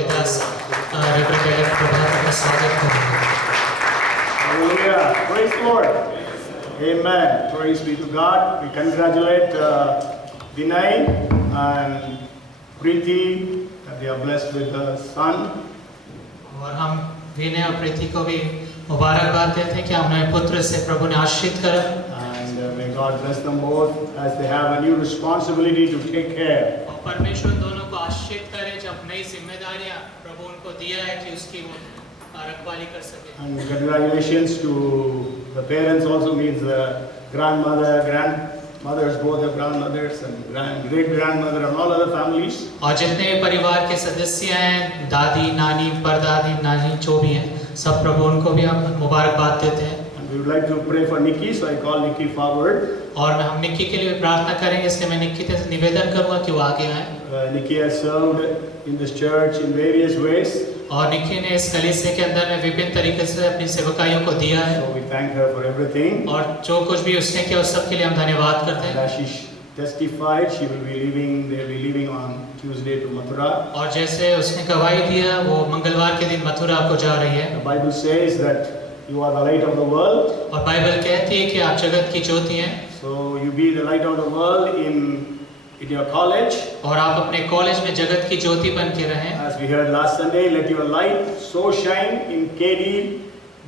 के दास reverend Alex Prabhakar का स्वागत करेंगे। Hallelujah. Praise the Lord. Amen. Praise be to God. We congratulate Vinay and Preeti that they are blessed with a son. और हम विनय और प्रीति को भी मुबारकबाद देते हैं कि उन्हें पुत्र से प्रभु ने आशीषित करा। And may God bless them both as they have a new responsibility to take care. और परमेश्वर दोनों को आशीषित करे जब नई जिम्मेदारियां प्रभु उनको दिया है कि उसकी वो रखवाली कर सके। And congratulations to the parents also, means the grandmother, grandmothers, both the grandmothers and great grandmother and all other families. और जितने परिवार के सदस्य हैं, दादी, नानी, परदादी, नानी जो भी हैं, सब प्रभु उनको भी हम मुबारकबाद देते हैं। We would like to pray for Nikki, so I call Nikki forward. और हम निक्की के लिए प्रार्थना करेंगे, इसलिए मैं निक्की से निवेदन करूंगा कि वो आगे आए। Nikki has served in this church in various ways. और निक्की ने इस कलीसिया के अंदर में विभिन्न तरीके से अपनी सेवकाइयों को दिया है। So we thank her for everything. और जो कुछ भी उसने किया उस सब के लिए हम धन्यवाद करते हैं। As she testified, she will be leaving on Tuesday to Mathura. और जैसे उसने गवाही दिया, वो मंगलवार के दिन मथुरा को जा रही है। The Bible says that you are the light of the world. और बाइबल कहती है कि आप जगत की ज्योति हैं। So you be the light of the world in your college. और आप अपने कॉलेज में जगत की ज्योति बन के रहें। As we heard last Sunday, let your light so shine in KD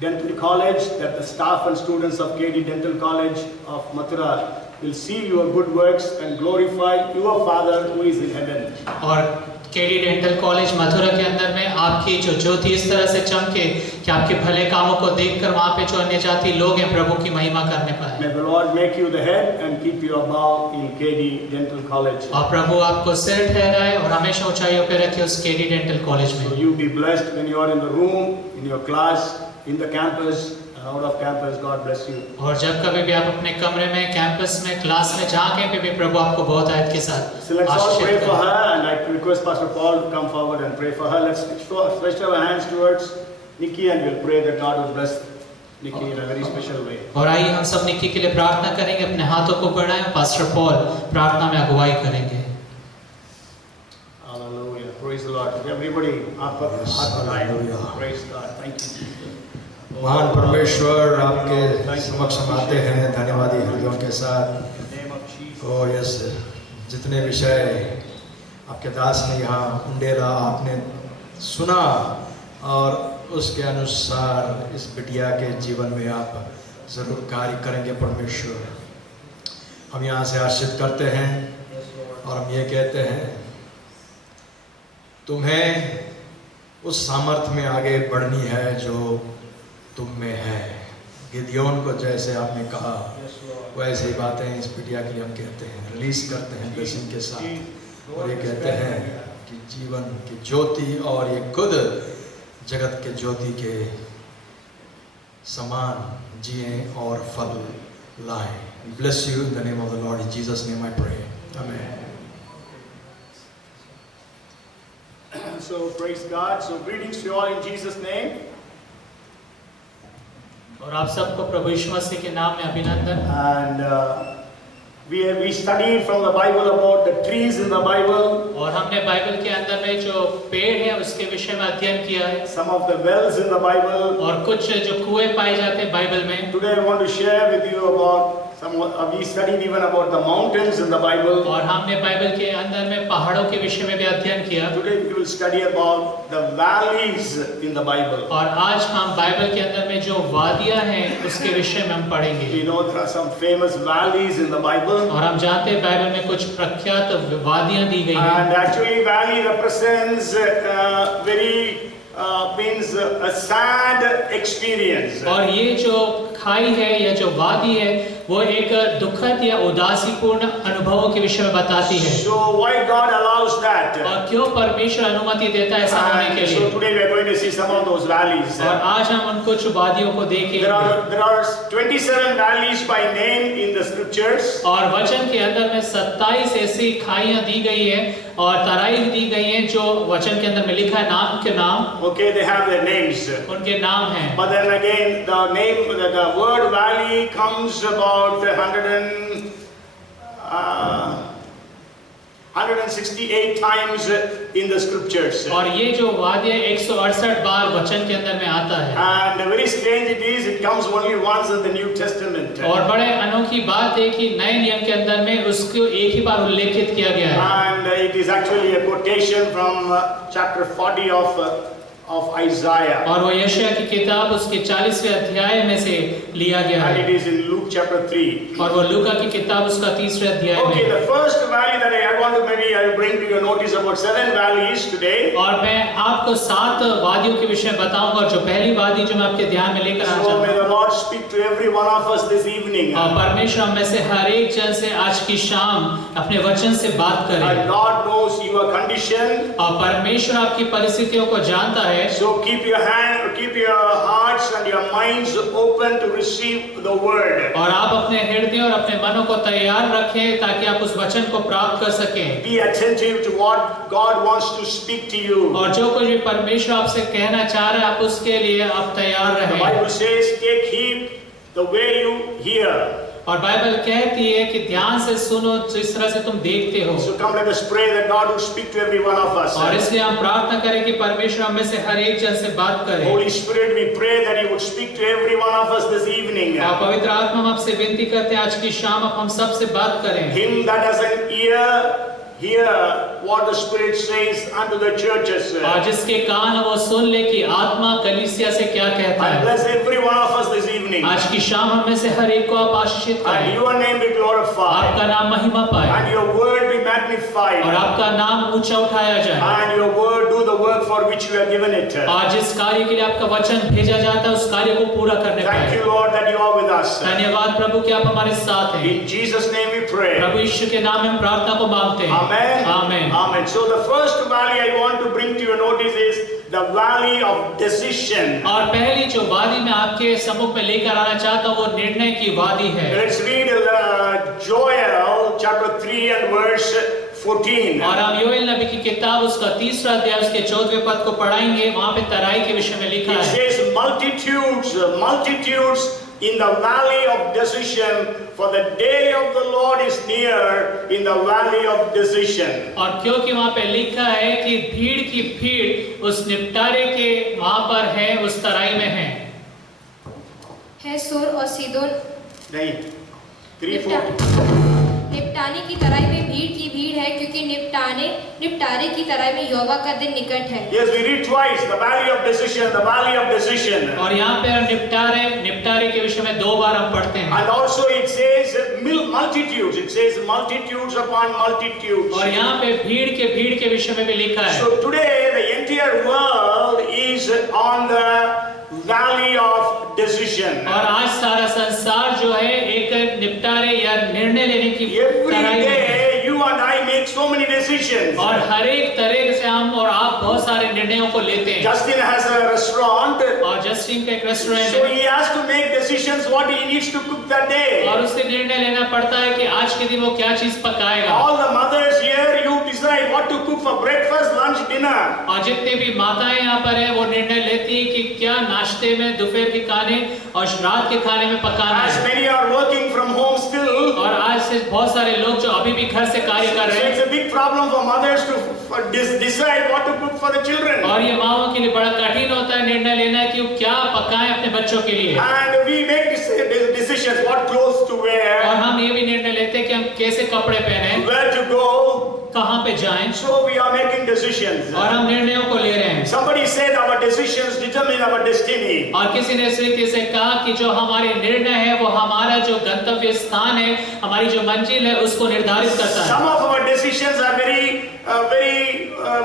Dental College that the staff and students of KD Dental College of Mathura will see your good works and glorify your Father who is in heaven. और KD dental college Mathura के अंदर में आपकी जो ज्योति इस तरह से चमके कि आपके भले कामों को देखकर वहाँ पे जो अन्य जाति लोग हैं प्रभु की महिमा करने पाए। May the Lord make you the head and keep you above in KD Dental College. और प्रभु आपको सिर ठहराए और हमेशा ऊंचाइयों पे रखे उस केडी डेंटल कॉलेज में। So you be blessed when you are in the room, in your class, in the campus, and out of campus. God bless you. और जब कभी भी आप अपने कमरे में, कैंपस में, क्लास में, जहाँ कहीं पे भी प्रभु आपको बहुत आयत के साथ So let's all pray आशीषित for करें। her, and I request Pastor Paul to come forward and pray for her. Let's stretch our hands towards Nikki, and we'll pray that God will bless Nikki in a very special way. और आइए हम सब निक्की के लिए प्रार्थना करेंगे, अपने हाथों को बढ़ाएं, पास्टर पॉल प्रार्थना में अगुवाई करेंगे। Hallelujah. Praise the Lord. Everybody, आपका हाथ बढ़ाएं. Praise God. Thank you. महान परमेश्वर आपके समक्ष आते हैं धन्यवादी हृदयों के साथ। ओ यस, जितने विषय आपके दास ने यहाँ उंडेला, आपने सुना और उसके अनुसार इस बिटिया के जीवन में आप जरूर कार्य करेंगे परमेश्वर। हम यहाँ से आशीष करते हैं और हम ये कहते हैं तुम्हें उस सामर्थ्य में आगे बढ़नी है जो तुम में है। गिदियोन को जैसे आपने कहा वैसे ही बातें इस बिटिया के लिए हम कहते हैं, रिलीज करते हैं ब्लेसिंग के साथ और ये कहते हैं कि जीवन की ज्योति और ये खुद जगत के ज्योति के समान जिए और फल लाएं। Bless you in the name of the Lord, in Jesus name I pray, amen. So praise God. So greetings to you all in Jesus' name. और आप सबको प्रभु यीशु मसीह के नाम में अभिनंदन। And we studied from the Bible about the trees in the Bible. और हमने Bible के अंदर में जो पेड़ हैं उसके विषय में अध्ययन किया है। Some of the wells in the Bible. और कुछ जो कुएं पाए जाते हैं बाइबल में। Today I want to share with you about we studied even about the mountains in the Bible. और हमने बाइबल के अंदर में पहाड़ों के विषय में भी अध्ययन किया। Today we will study about the valleys in the Bible. और आज हम बाइबल के अंदर में जो वादियां हैं उसके विषय में हम पढ़ेंगे। We know there are some famous valleys in the Bible. और हम जानते हैं बाइबल में कुछ प्रख्यात वादियां दी गई हैं। And actually valley represents means a sad experience. और ये जो खाई है या जो वादी है वो एक दुखद या उदासीपूर्ण अनुभवों के विषय में बताती है। So why God allows that? और क्यों परमेश्वर अनुमति देता है ऐसा होने के लिए? So today we are going to see some of those valleys. और आज हम उन कुछ वादियों को देखेंगे। There are 27 valleys by name in the scriptures. और वचन के अंदर में 27 ऐसी खाइयां दी गई है और तराई दी गई हैं जो वचन के अंदर में लिखा है नाम के नाम। Okay, they have their names. उनके नाम हैं। But then again, the word valley comes about 100 and 168 times in the scriptures. और ये जो वाद्य 168 बार वचन के अंदर में आता है। And very strange it is, it comes only once in the New Testament. और बड़े अनोखी बात है कि नए नियम के अंदर में उसको एक ही बार उल्लेखित किया गया है। And it is actually a quotation from chapter 40 of Isaiah. और वो यशायाह की किताब उसके 40वें अध्याय में से लिया गया And है। it is in Luke chapter 3. और वो लूका की किताब उसका 3रे अध्याय Okay, में। the first valley that I want to maybe I will bring to your notice about 7 valleys today. और मैं आपको 7 वादियों के विषय बताऊंगा। जो पहली वादी जो मैं आपके ध्यान में लेकर आना So may चाहता the Lord speak to every one of us this evening. हूं। और परमेश्वर हम में से हर एक जन से आज की शाम अपने वचन से बात And करे। God knows your condition. और परमेश्वर आपकी परिस्थितियों को जानता है। So keep your hearts and your minds open to receive the word. और आप अपने हृदय और अपने मनों को तैयार रखें ताकि आप उस वचन को प्राप्त कर सकें। Be attentive to what God wants to speak to you. और जो कुछ भी परमेश्वर आपसे कहना चाह रहा है आप उसके लिए आप तैयार The रहें। Bible says, take heed the way you hear. और बाइबल कहती है कि ध्यान से सुनो जिस तरह से तुम देखते हो। So come, let us pray that God will speak to every one of us. और इसलिए हम प्रार्थना करें कि परमेश्वर हम में से हर एक जन से बात करे। Holy Spirit, we pray that you would speak to every one of us this evening. और पवित्र आत्मा हम आपसे विनती करते हैं आज की शाम आप हम सब से बात करें। Him that has an ear, hear what the Spirit says unto the churches. और जिसके कान वो सुन ले कि आत्मा कलीसिया से क्या कहता I है। bless every one of us this evening. आज की शाम हम में से हर एक को आप आशीषित And करें। your name be glorified. आपका नाम महिमा पाए And your word be magnified. और आपका नाम ऊंचा उठाया जाए। And your word do the work for which you have given it. और जिस कार्य के लिए आपका वचन भेजा जाता है उस कार्य को पूरा करने Thank पाए। you, Lord, that you are with us. धन्यवाद प्रभु कि आप हमारे साथ हैं। In Jesus' name we pray. प्रभु यीशु के नाम में हम प्रार्थना को मांगते हैं। Amen. Amen. Amen. So the first valley I want to bring to your notice is the valley of decision. और पहली जो वादी मैं आपके सम्मुख में लेकर आना चाहता हूँ वो निर्णय की वादी है। Let's read Joel chapter 3 and verse 14. और हम योएल नबी की किताब उसका 3रा अध्याय उसके 14वें पद को पढ़ाएंगे। वहाँ पे तराई के विषय में लिखा It है। says multitudes in the valley of decision, for the day of the Lord is near in the valley of decision. और क्योंकि वहाँ पे लिखा है कि भीड़ की भीड़ उस निपटारे के वहाँ पर है, उस तराई में है सूर और सीदोन नहीं 3-4 निपटाने की तराई में भीड़ की भीड़ है, क्योंकि निपटारे की तराई में यहोवा का दिन निकट है। Yes, we read twice the valley of decision, the valley of decision. और यहाँ पे हम निपटारे के विषय में 2 बार हम पढ़ते हैं। And also it says multitudes. It says multitudes upon multitudes. और यहाँ पे भीड़ के विषय में भी लिखा है। So today the entire world is on the valley of decision. और आज सारा संसार जो है एक निपटारे या निर्णय लेने की Every तराई में है। day you and I make so many decisions. और हर एक तरह से हम और आप बहुत सारे निर्णयों को लेते हैं। Justin has a restaurant. और जस्टिन का एक रेस्टोरेंट So है। he has to make decisions what he needs to cook that day. और उसे निर्णय लेना पड़ता है कि आज के दिन वो क्या चीज पकाएगा। All the mothers here, you decide what to cook for breakfast, lunch, dinner. और जितने भी माताएं यहाँ पर हैं वो निर्णय लेती है कि क्या नाश्ते में, दोपहर के खाने और रात के खाने में पकाना As है। many are working from home still, और आज से बहुत सारे लोग जो अभी भी घर से कार्य कर so रहे it's हैं। a big problem for mothers to decide what to cook for the children. और ये माओं के लिए बड़ा कठिन होता है निर्णय लेना कि वो क्या पकाएं अपने बच्चों के लिए। And we make decisions what clothes to और wear, हम ये भी निर्णय लेते हैं कि हम कैसे कपड़े पहने, where to go. कहाँ पे जाएं। So we are making decisions. और हम निर्णयों को ले रहे हैं। Somebody said our decisions determine our destiny. और किसी ने इस रीति से कहा कि जो हमारे निर्णय है वो हमारा जो गंतव्य स्थान है, हमारी जो मंजिल है उसको निर्धारित करता है। Some of our decisions are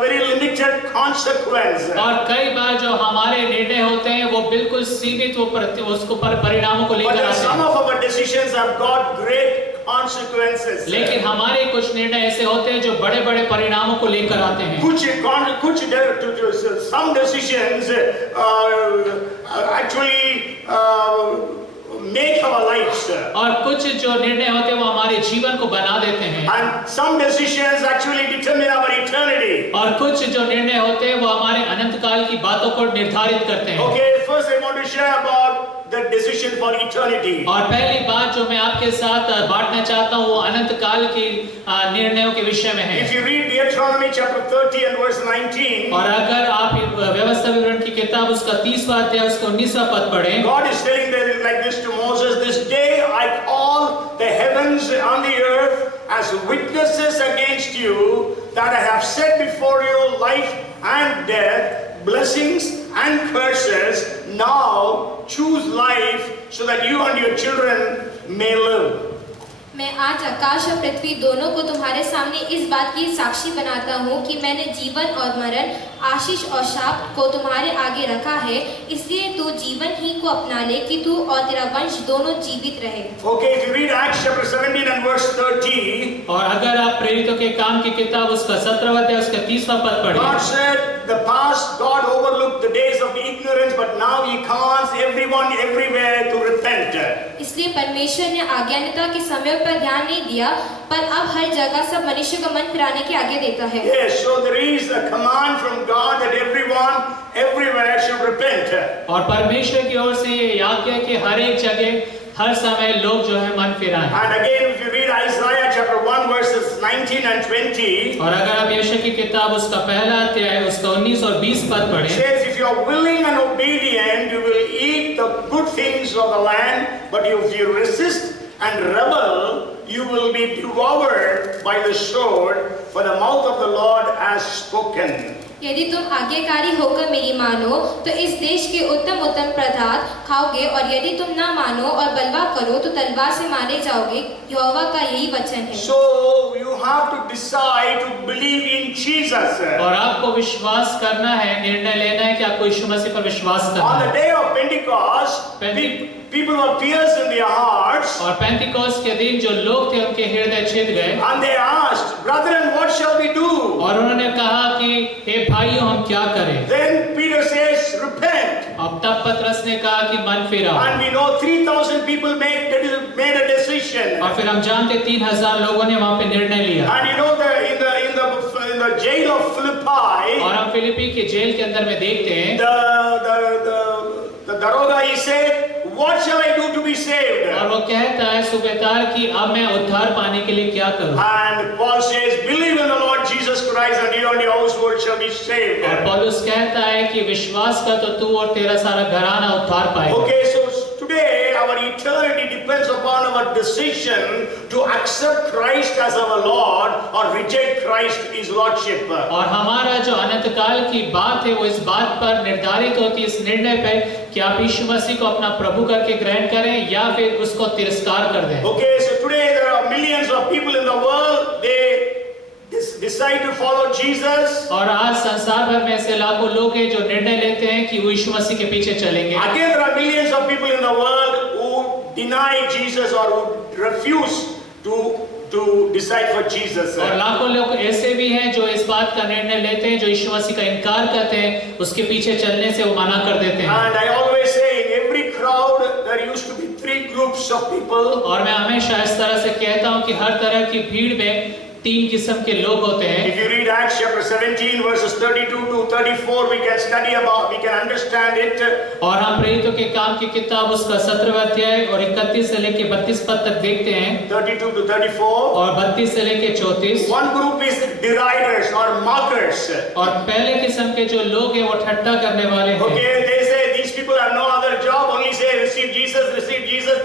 very limited consequence. और कई बार जो हमारे निर्णय होते हैं वो बिल्कुल सीमित उसको परिणामों को But लेकर आते some हैं। of our decisions have got great consequences. लेकिन हमारे कुछ निर्णय ऐसे होते हैं जो बड़े-बड़े परिणामों को लेकर आते हैं। Some decisions actually make our lives. और कुछ जो निर्णय होते हैं वो हमारे जीवन को बना देते हैं। And some decisions actually determine our eternity. और कुछ जो निर्णय होते हैं वो हमारे अनंत काल की बातों को निर्धारित करते हैं। Okay, first I want to share about the decision for eternity. और पहली बात जो मैं आपके साथ बांटना चाहता हूँ वो अनंत काल के निर्णयों के विषय में है। If you read Deuteronomy chapter 30 and verse 19, और अगर आप व्यवस्था विवरण की किताब उसका 30वां अध्याय उसका 19वां पद पढ़ें, God is telling them like this to Moses, this day I call the heavens and the earth as witnesses against you, that I have set before you life and death, blessings and curses. Now choose life so that you and your children may live. मैं आज आकाश और पृथ्वी दोनों को तुम्हारे सामने इस बात की साक्षी बनाता हूँ कि मैंने जीवन और मरण, आशीष और शाप को तुम्हारे आगे रखा है, इसलिए तू जीवन ही को अपना ले कि तू और तेरा वंश दोनों जीवित रहे। Okay, if you read Acts chapter 17 and verse 30, और अगर आप प्रेरितों के काम की किताब उसका 17वां अध्याय उसका 30वां पद God पढ़ें, said, the past God overlooked the days of ignorance, but now He calls everyone everywhere to repent. इसलिए परमेश्वर ने अज्ञानता के समय पर ध्यान नहीं दिया, पर अब हर जगह सब मनुष्य को मन फिराने की आज्ञा देता है। Yes, so there is a command from God that everyone everywhere should repent. और परमेश्वर की ओर से ये आज्ञा है कि हर एक जगह हर समय लोग जो है मन फिराएं। And again, if you read Isaiah chapter 1 verses 19 and 20, और अगर आप यशायाह की किताब उसका पहला अध्याय उसका 19 और 20 पद it पढ़ें, says, if you are willing and obedient, you will eat the good things of the land, but if you resist and rebel, you will be devoured by the sword, for the mouth of the Lord has spoken. यदि तुम आज्ञाकारी होकर मेरी मानो तो इस देश के उत्तम उत्तम पदार्थ खाओगे, और यदि तुम ना मानो और बलवा करो तो तलवार से मारे जाओगे। यहोवा का यही वचन है। So you have to decide to believe in Jesus. और आपको विश्वास करना है, निर्णय लेना है कि आपको यीशु मसीह पर विश्वास करना On the है। day of Pentecost, people were pierced in their hearts, और पेंतिकोस्त के दिन जो लोग थे उनके हृदय छिद गए, and they asked, brethren, what shall we do? और उन्होंने कहा कि हे भाइयों हम क्या करें। Then Peter says, repent. अब तब पतरस ने कहा कि मन फिराओ, And we know 3,000 people made a decision. और फिर हम जानते 3000 लोगों ने वहां पे निर्णय लिया। And you know in the jail of Philippi, और हम फिलिपी के जेल के अंदर में देखते हैं, the daroga, he said, what shall I do to be saved? और वो कहता है सूबेदार कि अब मैं उद्धार पाने के लिए क्या करूं। And Paul says, believe in the Lord Jesus Christ and you and your household shall be saved. और पौलुस कहता है कि विश्वास कर तो तू और तेरा सारा घराना उद्धार पाएगा। Okay, so today our eternity depends upon our decision to accept Christ as our Lord or reject Christ his lordship. और हमारा जो अनंत काल की बात है वो इस बात पर निर्धारित होती है, इस निर्णय पे कि आप यीशु मसीह को अपना प्रभु करके ग्रहण करें या फिर उसको तिरस्कार कर दें। Okay, so today there are millions of people in the world, they decide to follow Jesus. और आज संसार भर में ऐसे लाखों लोग हैं जो निर्णय लेते हैं कि वो यीशु मसीह के पीछे चलेंगे। Again, there are millions of people in the world who deny Jesus or who refuse to decide for Jesus. और लाखों लोग ऐसे भी हैं जो इस बात का निर्णय लेते हैं, जो यीशु मसीह का इनकार करते हैं, उसके पीछे चलने से वो मना कर देते हैं। And I always say, in every crowd there used to be 3 groups of people. और मैं हमेशा इस तरह से कहता हूँ कि हर तरह की भीड़ में 3 किस्म के लोग होते हैं। If you read Acts chapter 17 verses 32 to 34, we can study about, we can understand it. और हम प्रेरितों के काम की किताब उसका 17वां अध्याय और 31 से लेके 32 पद तक देखते हैं। 32 to 34. और 32 से लेके 34। One group is deriders or mockers. और पहले किस्म के जो लोग हैं वो ठट्टा करने वाले हैं। Okay, they say these people have no other job, only say receive Jesus,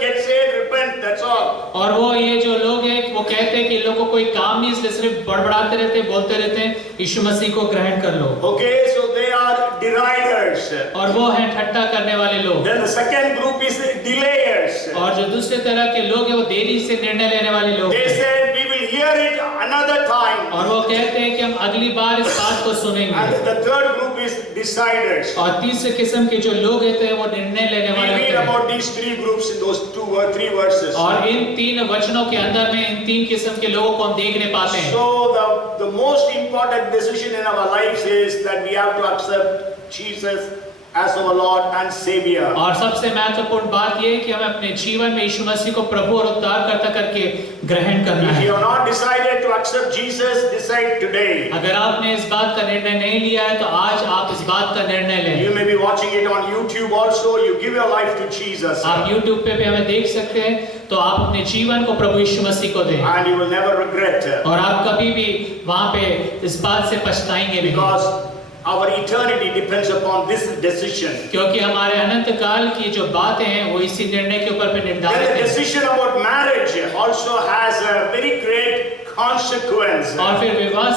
get saved, repent, that's all. और वो ये जो लोग हैं वो कहते हैं कि इन लोगों को कोई काम नहीं, इसलिए सिर्फ बड़बड़ाते रहते हैं, बोलते रहते हैं यीशु मसीह को ग्रहण कर लो। Okay, so they are deriders. और वो हैं ठट्टा करने वाले लोग। Then the second group is delayers. और जो दूसरे तरह के लोग हैं वो देरी से निर्णय लेने वाले लोग They हैं। said we will hear it another time. और वो कहते हैं कि हम अगली बार इस बात को सुनेंगे। And the third group is deciders. और तीसरे किस्म के जो लोग होते हैं वो निर्णय लेने We वाले read होते हैं। about these 3 groups in those 2 or 3 verses. और इन 3 वचनों के अंदर में इन 3 किस्म के लोगों को हम देखने पाते हैं। So the most important decision in our lives is that we have to accept Jesus as our Lord and Savior. और सबसे महत्वपूर्ण बात यह है कि हमें अपने जीवन में यीशु मसीह को प्रभु और उद्धारकर्ता करके ग्रहण करना If है। you have not decided to accept Jesus, decide today. अगर आपने इस बात का निर्णय नहीं लिया है तो आज आप इस बात का निर्णय लें। You may be watching it on YouTube also, you give your life to Jesus. आप YouTube पे भी हमें देख सकते हैं, तो आप अपने जीवन को प्रभु यीशु मसीह को दें, And you will never regret. और आप कभी भी वहाँ पे इस बात से पछताएंगे नहीं, Because our eternity depends upon this decision. क्योंकि हमारे अनंत काल की जो बातें हैं वो इसी निर्णय के ऊपर पे Then निर्धारित the है। decision about marriage also has a very great consequence. और फिर विवाह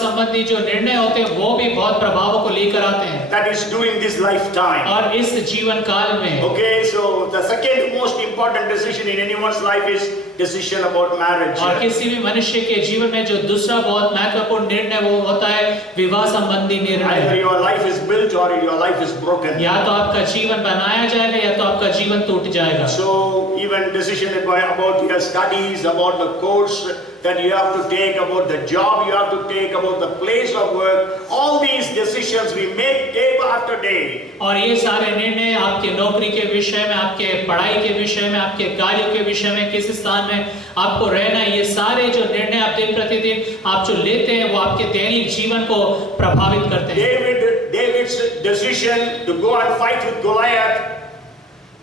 संबंधी जो निर्णय होते हैं वो भी बहुत प्रभावों को लेकर आते हैं, That is during this lifetime. और इस जीवन काल में। Okay, so the second most important decision in anyone's life is decision about marriage. और किसी भी मनुष्य के जीवन में जो दूसरा बहुत महत्वपूर्ण निर्णय वो होता है विवाह संबंधी Either निर्णय। your life is built or your life is broken. या तो आपका जीवन बनाया जाएगा या तो आपका जीवन टूट जाएगा। So even decision about your studies, about the course that you have to take, about the job you have to take, about the place of work, all these decisions we make day after day. और ये सारे निर्णय आपके नौकरी के विषय में, आपके पढ़ाई के विषय में, आपके कार्यों के विषय में, किस स्थान में आपको रहना है, ये सारे जो निर्णय आप दिन प्रतिदिन आप जो लेते हैं वो आपके दैनिक जीवन को प्रभावित करते हैं। David's decision to go and fight with Goliath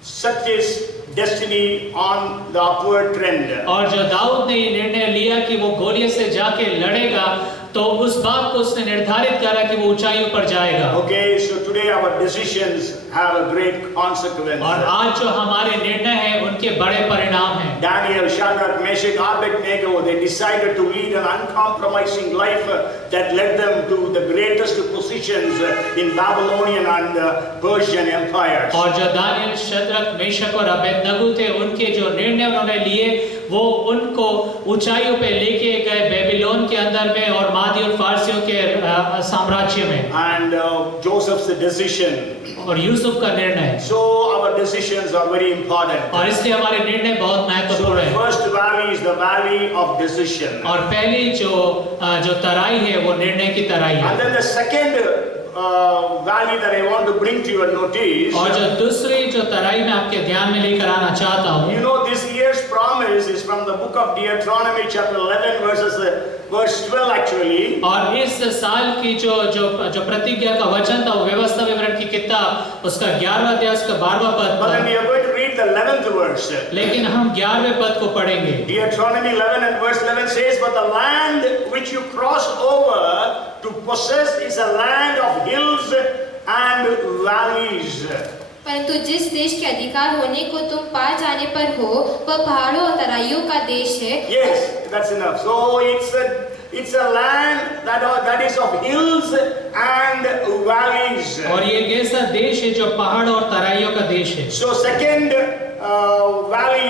set his destiny on the upward trend. और जो दाऊद ने ये निर्णय लिया कि वो गोलियत से जाके लड़ेगा, तो उस बात को उसने निर्धारित करा कि वो ऊंचाइयों पर जाएगा। Okay, so today our decisions have a great consequence. और आज जो हमारे निर्णय हैं उनके बड़े परिणाम हैं। Daniel, Shadrach, Meshach, Abednego, they decided to lead an uncompromising life that led them to the greatest positions in Babylonian and Persian empires. और जो दानियल, शद्रक, मेशक और अबेदनगो थे, उनके जो निर्णय उन्होंने लिए वो उनको ऊंचाइयों पे लेके गए बेबीलोन के अंदर में और मादी और फारसियों के साम्राज्य में। And Joseph's decision. और यूसुफ का निर्णय। So our decisions are very important. और इसलिए हमारे निर्णय बहुत So महत्वपूर्ण the हैं। first valley is the valley of decision. और पहली जो तराई है वो निर्णय की तराई And है। then the second valley that I want to bring to your notice. और जो दूसरी जो तराई मैं आपके ध्यान में लेकर आना चाहता हूँ, You know, this year's promise is from the book of Deuteronomy chapter 11 verse 12 actually. और इस साल की जो प्रतिज्ञा का वचन था वो व्यवस्था विवरण की किताब उसका 11वां अध्याय उसका 12वां पद But then था, we are going to read the 11th verse. लेकिन हम 11वें पद को पढ़ेंगे। Deuteronomy 11 and verse 11 says, "But the land which you cross over to possess is a land of hills and valleys." परंतु जिस देश के अधिकार होने को तुम पा जाने पर हो वह पहाड़ों और तराइयों का देश है। Yes, that's enough. So it's a land that is of hills and valleys. और ये एक ऐसा देश है जो पहाड़ और तराइयों का देश है। So second valley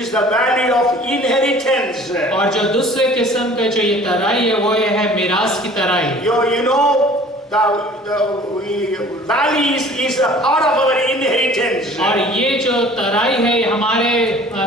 is the valley of inheritance. और जो दूसरे किस्म का जो ये तराई है वो ये है मिरास की तराई। You know, the valley is a part of our inheritance. और ये जो तराई है ये हमारे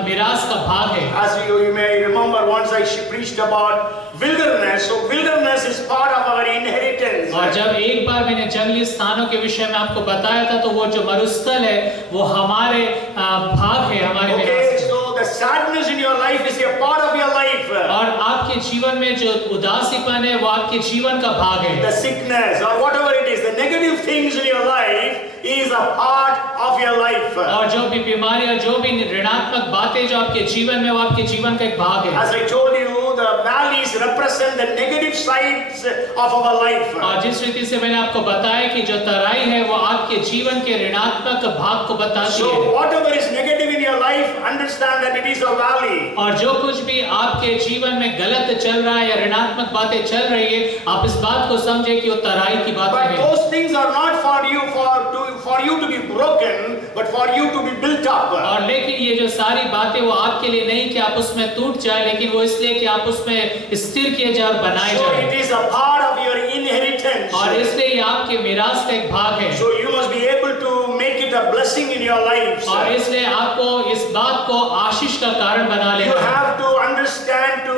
मिरास का भाग है। As you may remember, once I preached about wilderness. So wilderness is part of our inheritance. और जब एक बार मैंने जंगली स्थानों के विषय में आपको बताया था, तो वो जो मरुस्थल है वो हमारे भाग है, हमारे Okay, मिरास है। so the sadness in your life is a part of your life. और आपके जीवन में जो उदासीपन है वो आपके जीवन का भाग है। The sickness or whatever it is, the negative things in your life is a part of your life. और जो भी बीमारी और जो भी ऋणात्मक बातें जो आपके जीवन में वो आपके जीवन का एक भाग है। As I told you, the valleys represent the negative sides of our life. और जिस रीति से मैंने आपको बताया कि जो तराई है वो आपके जीवन के ऋणात्मक भाग को बताती So है। whatever is negative in your life, understand that it is a valley. और जो कुछ भी आपके जीवन में गलत चल रहा है या ऋणात्मक बातें चल रही है, आप इस बात को समझे कि वो तराई की बातें But हैं। those things are not for you to be broken, but for you to be built up. और लेकिन ये जो सारी बातें वो आपके लिए नहीं कि आप उसमें टूट जाए, लेकिन वो इसलिए कि आप उसमें स्थिर किए जाए और बनाए So जाए। it is a part of your inheritance. और इसलिए ये आपके मिरास का एक भाग है। So you must be able to make it a blessing in your lives. और इसलिए आपको इस बात को आशीष का कारण बना You लेना है। have to understand to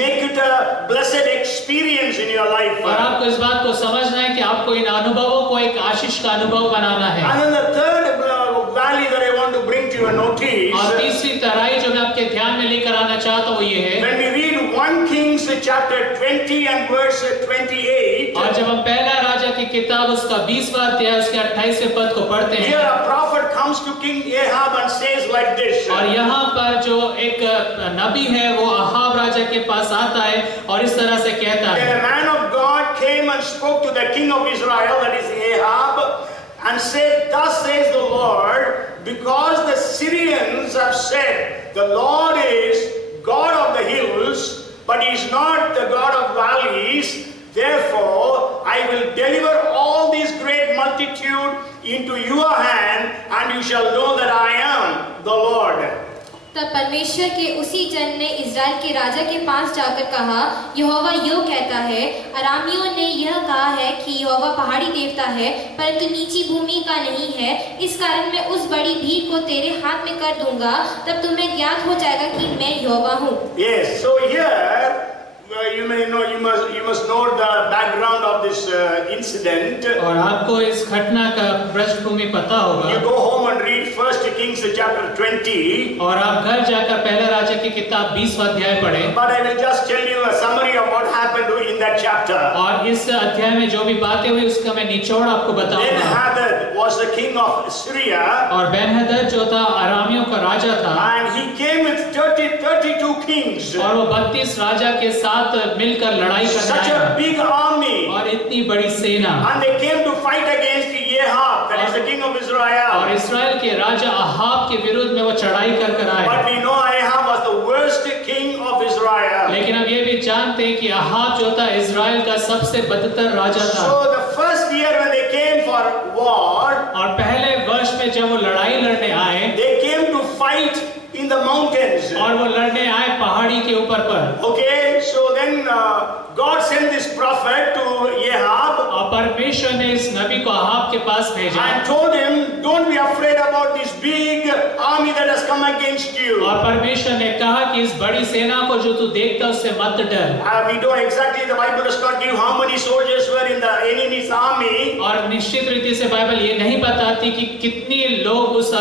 make it a blessed experience in your life. और आपको इस बात को समझना है कि आपको इन अनुभवों को एक आशीष का अनुभव बनाना है। And then the third valley that I want to bring to your notice, और तीसरी तराई जो मैं आपके ध्यान में लेकर आना चाहता हूँ वो ये है, when we read 1 Kings chapter 20 and verse 28, और जब हम पहला राजा की किताब उसका 20वां अध्याय उसके 28वें पद को पढ़ते Here हैं। a prophet comes to King Ahab and says like this. और यहाँ पर जो एक नबी है वो अहाब राजा के पास आता है और इस तरह से कहता Then है। a man of God came and spoke to the king of Israel, that is Ahab, and said, Thus says the Lord, because the Syrians have said, the Lord is God of the hills, but he is not the God of valleys. Therefore, I will deliver all this great multitude into your hand, and you shall know that I am the Lord. तब परमेश्वर के उसी जन ने Israel के राजा के पास जाकर कहा, यहोवा यूँ कहता है, अरामियों ने यह कहा है कि यहोवा पहाड़ी देवता है परंतु नीची भूमि का नहीं है, इस कारण मैं उस बड़ी भीड़ को तेरे हाथ में कर दूंगा, तब तुम्हें ज्ञात हो जाएगा कि मैं यहोवा हूँ। Yes, so here you must know the background of this incident. और आपको इस घटना का पृष्ठभूमि पता होगा। You go home and read 1 Kings chapter 20. और आप घर जाकर पहला राजा की किताब 20वां अध्याय पढ़ें। But I will just tell you a summary of what happened in that chapter. और इस अध्याय में जो भी बातें हुई उसका मैं निचोड़ आपको बताऊंगा। Ben-Hadad was the king of Syria, और बेन-हदद जो था अरामियों का राजा था, and he came with 32 kings. और वो 32 राजा के साथ मिलकर लड़ाई करने Such a आया big army. और इतनी बड़ी सेना। And they came to fight against Ahab, that is the king of और Israel. इस्राएल के राजा अहाब के विरुद्ध में वो चढ़ाई कर आए। But we know Ahab was the worst king of Israel. लेकिन हम ये भी जानते हैं कि अहाब जो था इस्राएल का सबसे बदतर राजा था। So the first year when they came for war, और पहले वर्ष में जब वो लड़ाई लड़ने आए, they came to fight in the mountains. और वो लड़ने आए पहाड़ी के ऊपर पर। Okay, so then God sent this prophet to Ahab और परमेश्वर ने इस नबी को अहाब के पास भेजा and told him, don't be afraid about this big army that has come against you. और परमेश्वर ने कहा कि इस बड़ी सेना को जो तू देखता उससे मत डर। We don't exactly, the Bible does not give how many soldiers were in the enemy's army. और निश्चित रीति से बाइबल ये नहीं बताती कि कितने लोग उस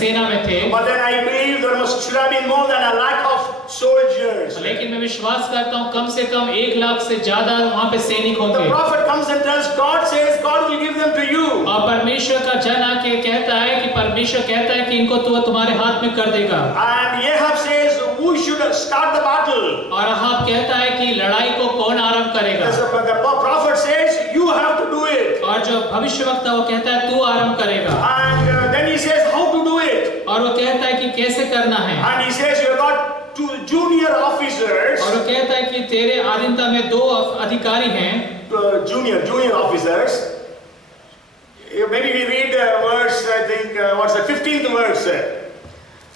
सेना में थे। But then I believe there should have been more than a lakh of soldiers. लेकिन मैं विश्वास करता हूँ कम से कम 1 लाख से ज्यादा वहाँ पे सैनिक The होंगे। prophet comes and tells, God says God will give them to you. और परमेश्वर का जन आके कहता है कि परमेश्वर कहता है कि इनको तो तुम्हारे हाथ में कर देगा। And Ahab says, who should start the battle? और अहाब कहता है कि लड़ाई को कौन आरंभ करेगा? The prophet says, you have to do it. और जो भविष्यवक्ता वो कहता है तू आरंभ करेगा। And then he says, how to do it? और वो कहता है कि कैसे करना है। And he says, you have got 2 junior officers. और वो कहता है कि तेरे अधीनता में 2 अधिकारी हैं। Junior officers. Maybe we read verse, I think, what's the 15th verse?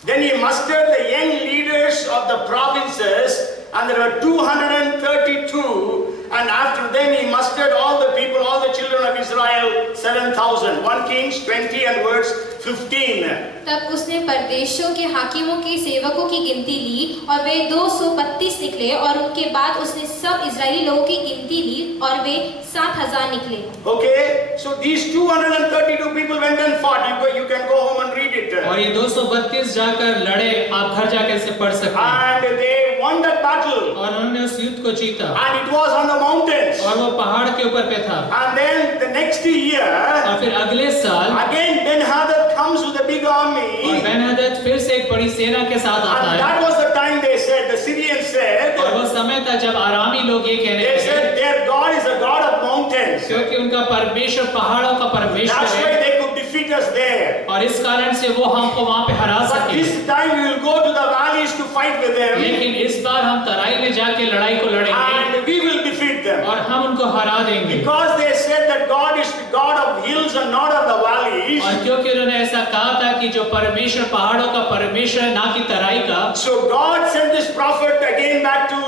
Then he mustered the young leaders of the provinces, and there were 232. And after them he mustered all the people, all the children of Israel, 7,000. 1 Kings 20 and verse 15. तब उसने परदेशों के हाकिमों के सेवकों की गिनती ली और वे 232 निकले, और उनके बाद उसने सब इजरायली लोगों की गिनती ली और वे 7,000 निकले। Okay, so these 232 people went and fought. You can go home and read it. और ये 232 जाकर लड़े, आप घर जाकर इसे पढ़ सकते हैं। And they won that battle. और उन्होंने उस युद्ध को जीता। And it was on the mountains. और वो पहाड़ के ऊपर पे था। And then the next year, और फिर अगले साल again Ben-Hadad comes with a big army. और बेन-हदद फिर से एक बड़ी सेना के साथ आता And है। that was the time they said, the Syrians said, और वो समय था जब आरामी लोग ये कहने they लगे, said their God is a God of mountains. क्योंकि उनका परमेश्वर पहाड़ों का परमेश्वर That's why है, they could defeat us there. और इस कारण से वो हमको वहाँ पे हरा But सके। this time we will go to the valleys to fight with them. लेकिन इस बार हम तराई में जाके लड़ाई को लड़ेंगे And we will defeat them. और हम उनको हरा देंगे। Because they said that God is the God of hills and not of the valleys. और क्योंकि उन्होंने ऐसा कहा था कि जो परमेश्वर पहाड़ों का परमेश्वर है, ना कि तराई का, So God sent this prophet again back to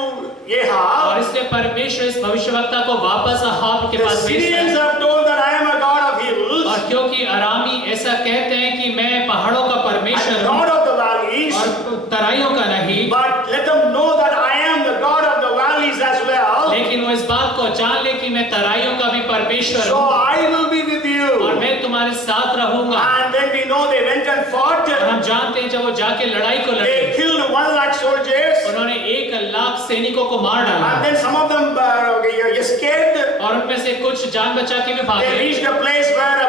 Ahab. और इसलिए परमेश्वर इस भविष्यवक्ता को वापस अहाब के The पास भेजता Syrians है। have told that I am a God of hills और क्योंकि अरामी ऐसा कहते हैं कि मैं पहाड़ों का and परमेश्वर God हूँ of the valleys, और तराइयों का नहीं, but let them know that I am the God of the valleys as well. लेकिन वो इस बात को जान ले कि मैं तराइयों का भी परमेश्वर So हूँ I will be with और you. मैं तुम्हारे साथ रहूंगा। And then we know they went and fought. और हम जानते हैं जब वो जाके लड़ाई को लड़े, They killed 1 lakh soldiers. उन्होंने 1 लाख सैनिकों को मार डाला, And then some of them escaped. और उनमें से कुछ जान बचा के भी They भागे। reached a place where a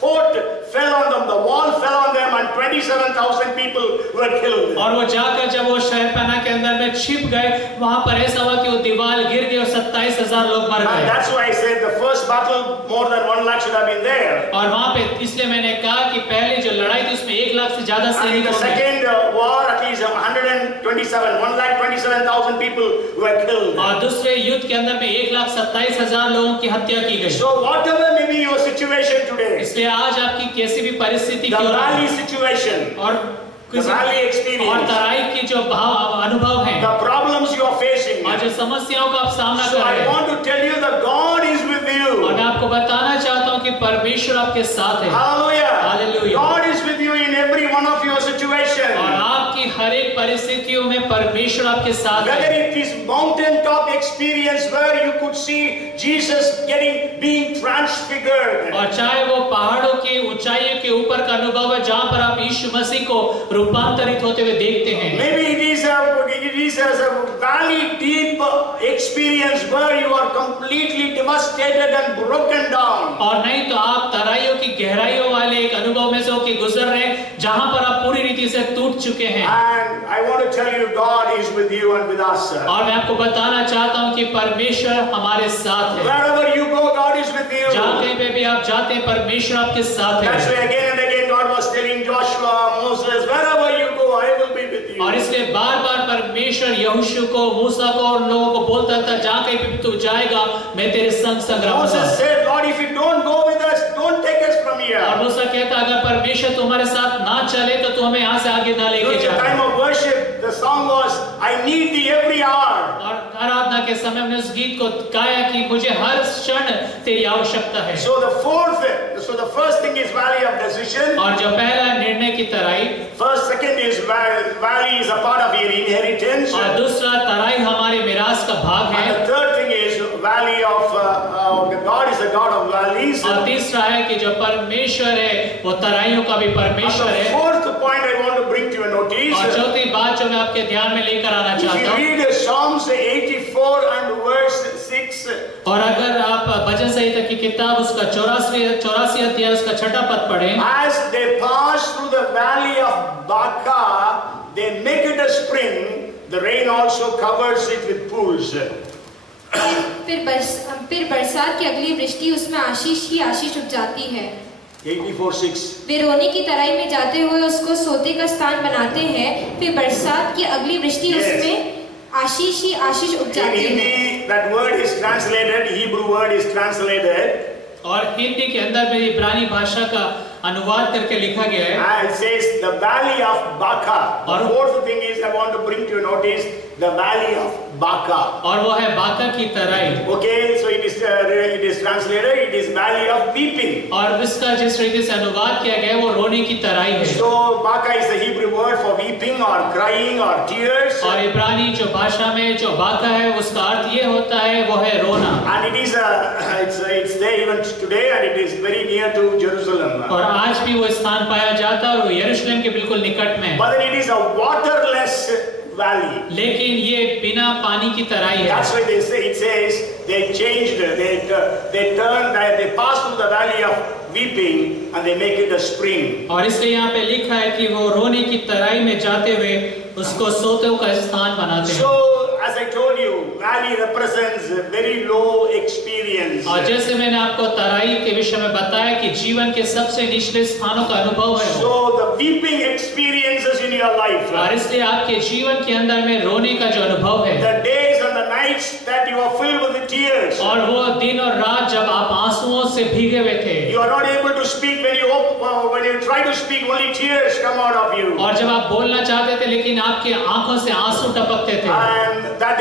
fort fell on them. The wall fell on them, and 27,000 people were killed. और वो जाकर जब वो शहरपनाह के अंदर में छिप गए, वहां पर ऐसा हुआ कि वो दीवार गिर गई और 27,000 लोग मर And गए। that's why I said the first battle, more than 1 lakh should have been there. और वहां पे इसलिए मैंने कहा कि पहले जो लड़ाई थी उसमें 1 लाख से ज्यादा And in सैनिक the हो गए, second war, at least 127,000 people were killed. और दूसरे युद्ध के अंदर में 1,27,000 लोगों की हत्या की गई। So whatever may be your situation today, इसलिए आज आपकी कैसी भी परिस्थिति the क्यों ना हो, valley situation, और the valley और experience, तराई की जो भाव अनुभव है, the problems you are facing, और जो समस्याओं का आप सामना so कर I रहे हैं, want to tell you that God is with और you. मैं आपको बताना चाहता हूँ कि परमेश्वर आपके साथ है। Hallelujah. Hallelujah. God is with you in every one of your और situations. आपकी हर एक परिस्थितियों में परमेश्वर आपके साथ Whether है। it is mountaintop experience where you could see Jesus being transfigured, और चाहे वो पहाड़ों की ऊंचाइयों के ऊपर का अनुभव है जहाँ पर आप यीशु मसीह को रूपांतरित होते हुए देखते हैं, maybe it is a valley deep experience where you are completely devastated and broken down. और नहीं तो आप तराइयों की गहराइयों वाले एक अनुभव में से होकर गुजर रहे हैं जहाँ पर आप पूरी रीति से टूट चुके हैं। And I want to tell you, God is with you and with us. और मैं आपको बताना चाहता हूँ कि परमेश्वर हमारे साथ है। Wherever you go, God is with you. जहाँ कहीं पे भी आप जाते हैं परमेश्वर आपके साथ That's है। why again and again God was telling Joshua, Moses, wherever you go, I will be with you. और इसलिए बार बार परमेश्वर यहोशू को, मूसा को और लोगों को बोलता था, जहाँ कहीं पे तू जाएगा मैं तेरे संग संग रहूंगा। Moses said, Lord, if you don't go with us, don't take us from here. और मूसा कहता अगर परमेश्वर तुम्हारे साथ ना चले तो तू हमें यहाँ से आगे ना लेके During the जा। time of worship, the song was, I need thee every hour. और आराधना के समय हमने उस गीत को गाया कि मुझे हर क्षण तेरी आवश्यकता है। So the first thing is valley of decision. और जो पहला निर्णय की तराई, Second is valley is a part of your inheritance. और दूसरा तराई हमारे मिरास का भाग है, And the third thing is valley of God is a God of valleys. और तीसरा है कि जो परमेश्वर है वो तराइयों का भी And परमेश्वर the है। fourth point I want to bring to your notice. और चौथी बात जो मैं आपके ध्यान में लेकर आना If चाहता you हूँ, read Psalms 84 and verse 6, और अगर आप भजन संहिता की किताब उसका 84 अध्याय उसका 6 पद पढ़ें, as they pass through the valley of Baca, they make it a spring. The rain also covers it with pools. फिर बरसात की अगली वृष्टि उसमें आशीष ही आशीष उग जाती है। 84:6. वे रोने की तराई में जाते हुए उसको सोते का स्थान बनाते हैं। फिर बरसात की अगली वृष्टि Yes. उसमें आशीष ही आशीष उग In जाती है। Hindi, that word is translated, Hebrew word is translated, और हिंदी के अंदर में इब्रानी भाषा का अनुवाद करके लिखा गया है, and it says the valley of Baca. The और- fourth thing is I want to bring to your notice the valley of Baca. और वो है बाका की तराई। Okay, so it is translated, it is valley of weeping. और इसका जिस रीति से अनुवाद किया गया है वो रोने की तराई है। So Baca is the Hebrew word for weeping or crying or tears. और इब्रानी जो भाषा में जो बाका है उसका अर्थ ये होता है वो है रोना। And it is it's there even today, and it is very near to Jerusalem. और आज भी वो स्थान पाया जाता है और वो यरूशलेम के बिल्कुल निकट में है। But then it is a waterless valley. लेकिन ये बिना पानी की तराई है। That's why they say, it says they changed, they passed through the valley of weeping and they make it a spring. और इसलिए यहाँ पे लिखा है कि वो रोने की तराई में जाते हुए उसको सोते का स्थान बनाते हैं। So as I told you, valley represents a very low experience. और जैसे मैंने आपको तराई के विषय में बताया कि जीवन के सबसे निचले स्थानों का अनुभव है वो। So the weeping experiences in your life, और इसलिए आपके जीवन के अंदर में रोने का जो अनुभव है, the days and the nights that you are filled with the tears, और वो दिन और रात जब आप आंसुओं से भीगे हुए थे, you are not able to speak. When you try to speak, only tears come out of you. और जब आप बोलना चाहते थे लेकिन आपके आंखों से आंसू टपकते थे। And that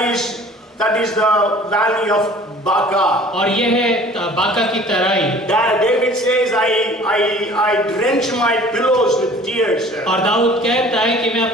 is the valley of Baca. और ये है बाका की तराई। David says, I drench my pillows with tears. और दाऊद कहता है कि मैं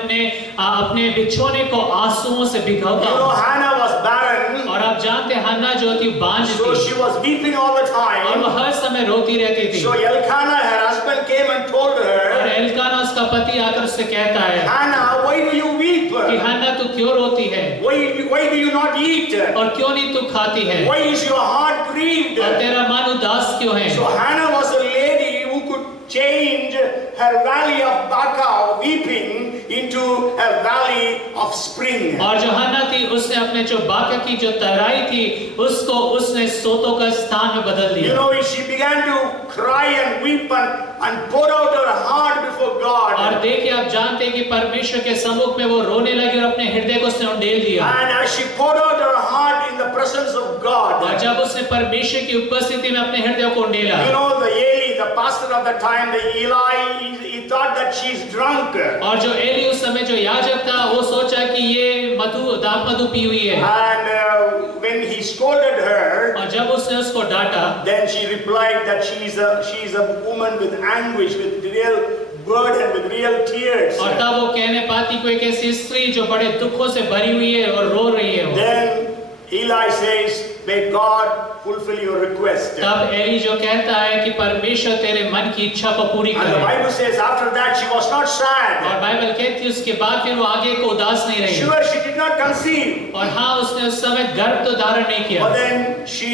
अपने बिछोने को आंसुओं से भिगोता You know, हूँ। Hannah was barren, और आप जानते हैं हन्ना जो थी बांझ so थी she was weeping all the और वो time. हर समय रोती रहती थी। So Elkanah, her husband, husband came and told और her, एल्काना उसका पति आकर उससे कहता है Hannah, why do you weep? कि हन्ना तू क्यों रोती है Why do you not eat? और क्यों नहीं तू खाती है Why is your heart grieved? और तेरा मन उदास क्यों है? So Hannah was a lady who could change her valley of Baca, weeping, into a valley of spring. और जो हन्ना थी उसने अपने जो बाका की जो तराई थी उसको उसने सोतों का स्थान में बदल You दिया know, she began to cry and weep and pour out her heart before God. और देखिए आप जानते हैं कि परमेश्वर के सम्मुख में वो रोने लगी और अपने हृदय को उसने उंडेल दिया And as she poured out her heart in the presence of God, और जब उसने परमेश्वर की उपस्थिति में अपने हृदय को उंडेला you know, the pastor of the time, the Eli, he thought that she's drunk. और जो एली उस समय जो याजक था वो सोचा कि ये दाख मधु पी हुई है And when he scolded her, और जब उसने उसको डांटा then she replied that she's a woman with anguish, with real burden, with real tears. और तब वो कहने पाती कोई एक ऐसी स्त्री जो बड़े दुखों से भरी हुई है और रो रही है Then Eli says, may God fulfill your request. तब एली जो कहता है कि परमेश्वर तेरे मन की इच्छा को पूरी And the करे Bible says after that she was not sad. और बाइबल कहती है उसके बाद फिर वो आगे को उदास नहीं रही Sure, she did not conceive. और हाँ उसने उस समय गर्भ तो धारण नहीं किया But then she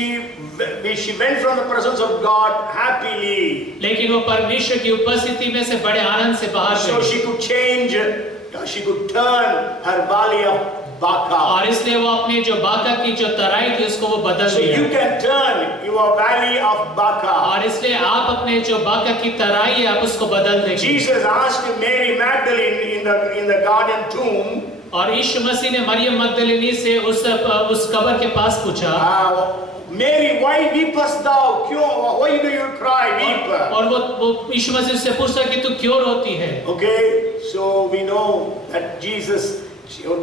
went from the presence of God happily. लेकिन वो परमेश्वर की उपस्थिति में से बड़े आनंद से बाहर So गई she could change, she could turn her valley of Baca. और इसलिए वो अपने जो बाका की जो तराई थी उसको वो बदल So you दिया can turn your valley of Baca. और इसलिए आप अपने जो बाका की तराई है आप उसको बदल देंगे Jesus asked Mary Magdalene in the garden tomb, और यीशु मसीह ने मरियम मगदलिनी से उस कब्र के पास पूछा Mary, why weepest thou? Why do you cry? Weep. और वो यीशु मसीह से पूछा कि तू क्यों रोती है Okay, so we know that Jesus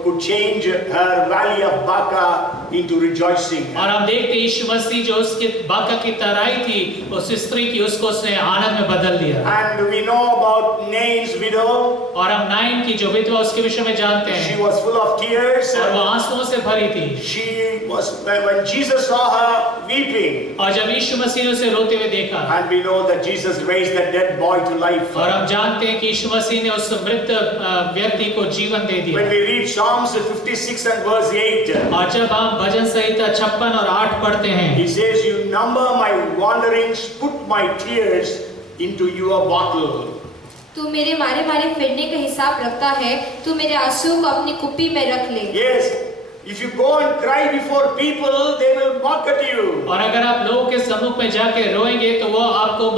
could change her valley of Baca into rejoicing. और हम देखते हैं यीशु मसीह जो उसके बाका की तराई थी उस स्त्री की उसको उसने आनंद में बदल दिया And we know about Nain's widow. और हम नाइन की जो विधवा उसके विषय में जानते She हैं was full of tears. और वो आंसुओं से भरी थी She was, when Jesus saw her weeping, और जब यीशु मसीह ने उसे रोते हुए देखा and we know that Jesus raised that dead boy to life. और हम जानते हैं कि यीशु मसीह ने उस मृत व्यक्ति को जीवन दे When दिया we read Psalms 56 and verse 8, और जब हम भजन संहिता 56 और 8 पढ़ते हैं he says, you number my wanderings, put my tears into your bottle. तू मेरे मारे मारे फिरने का हिसाब रखता है तू मेरे आंसुओं को अपनी कुप्पी में रख ले Yes, if you go and cry before people, they will mock at you. और अगर आप लोगों के सम्मुख में जाके रोएंगे तो वो आपको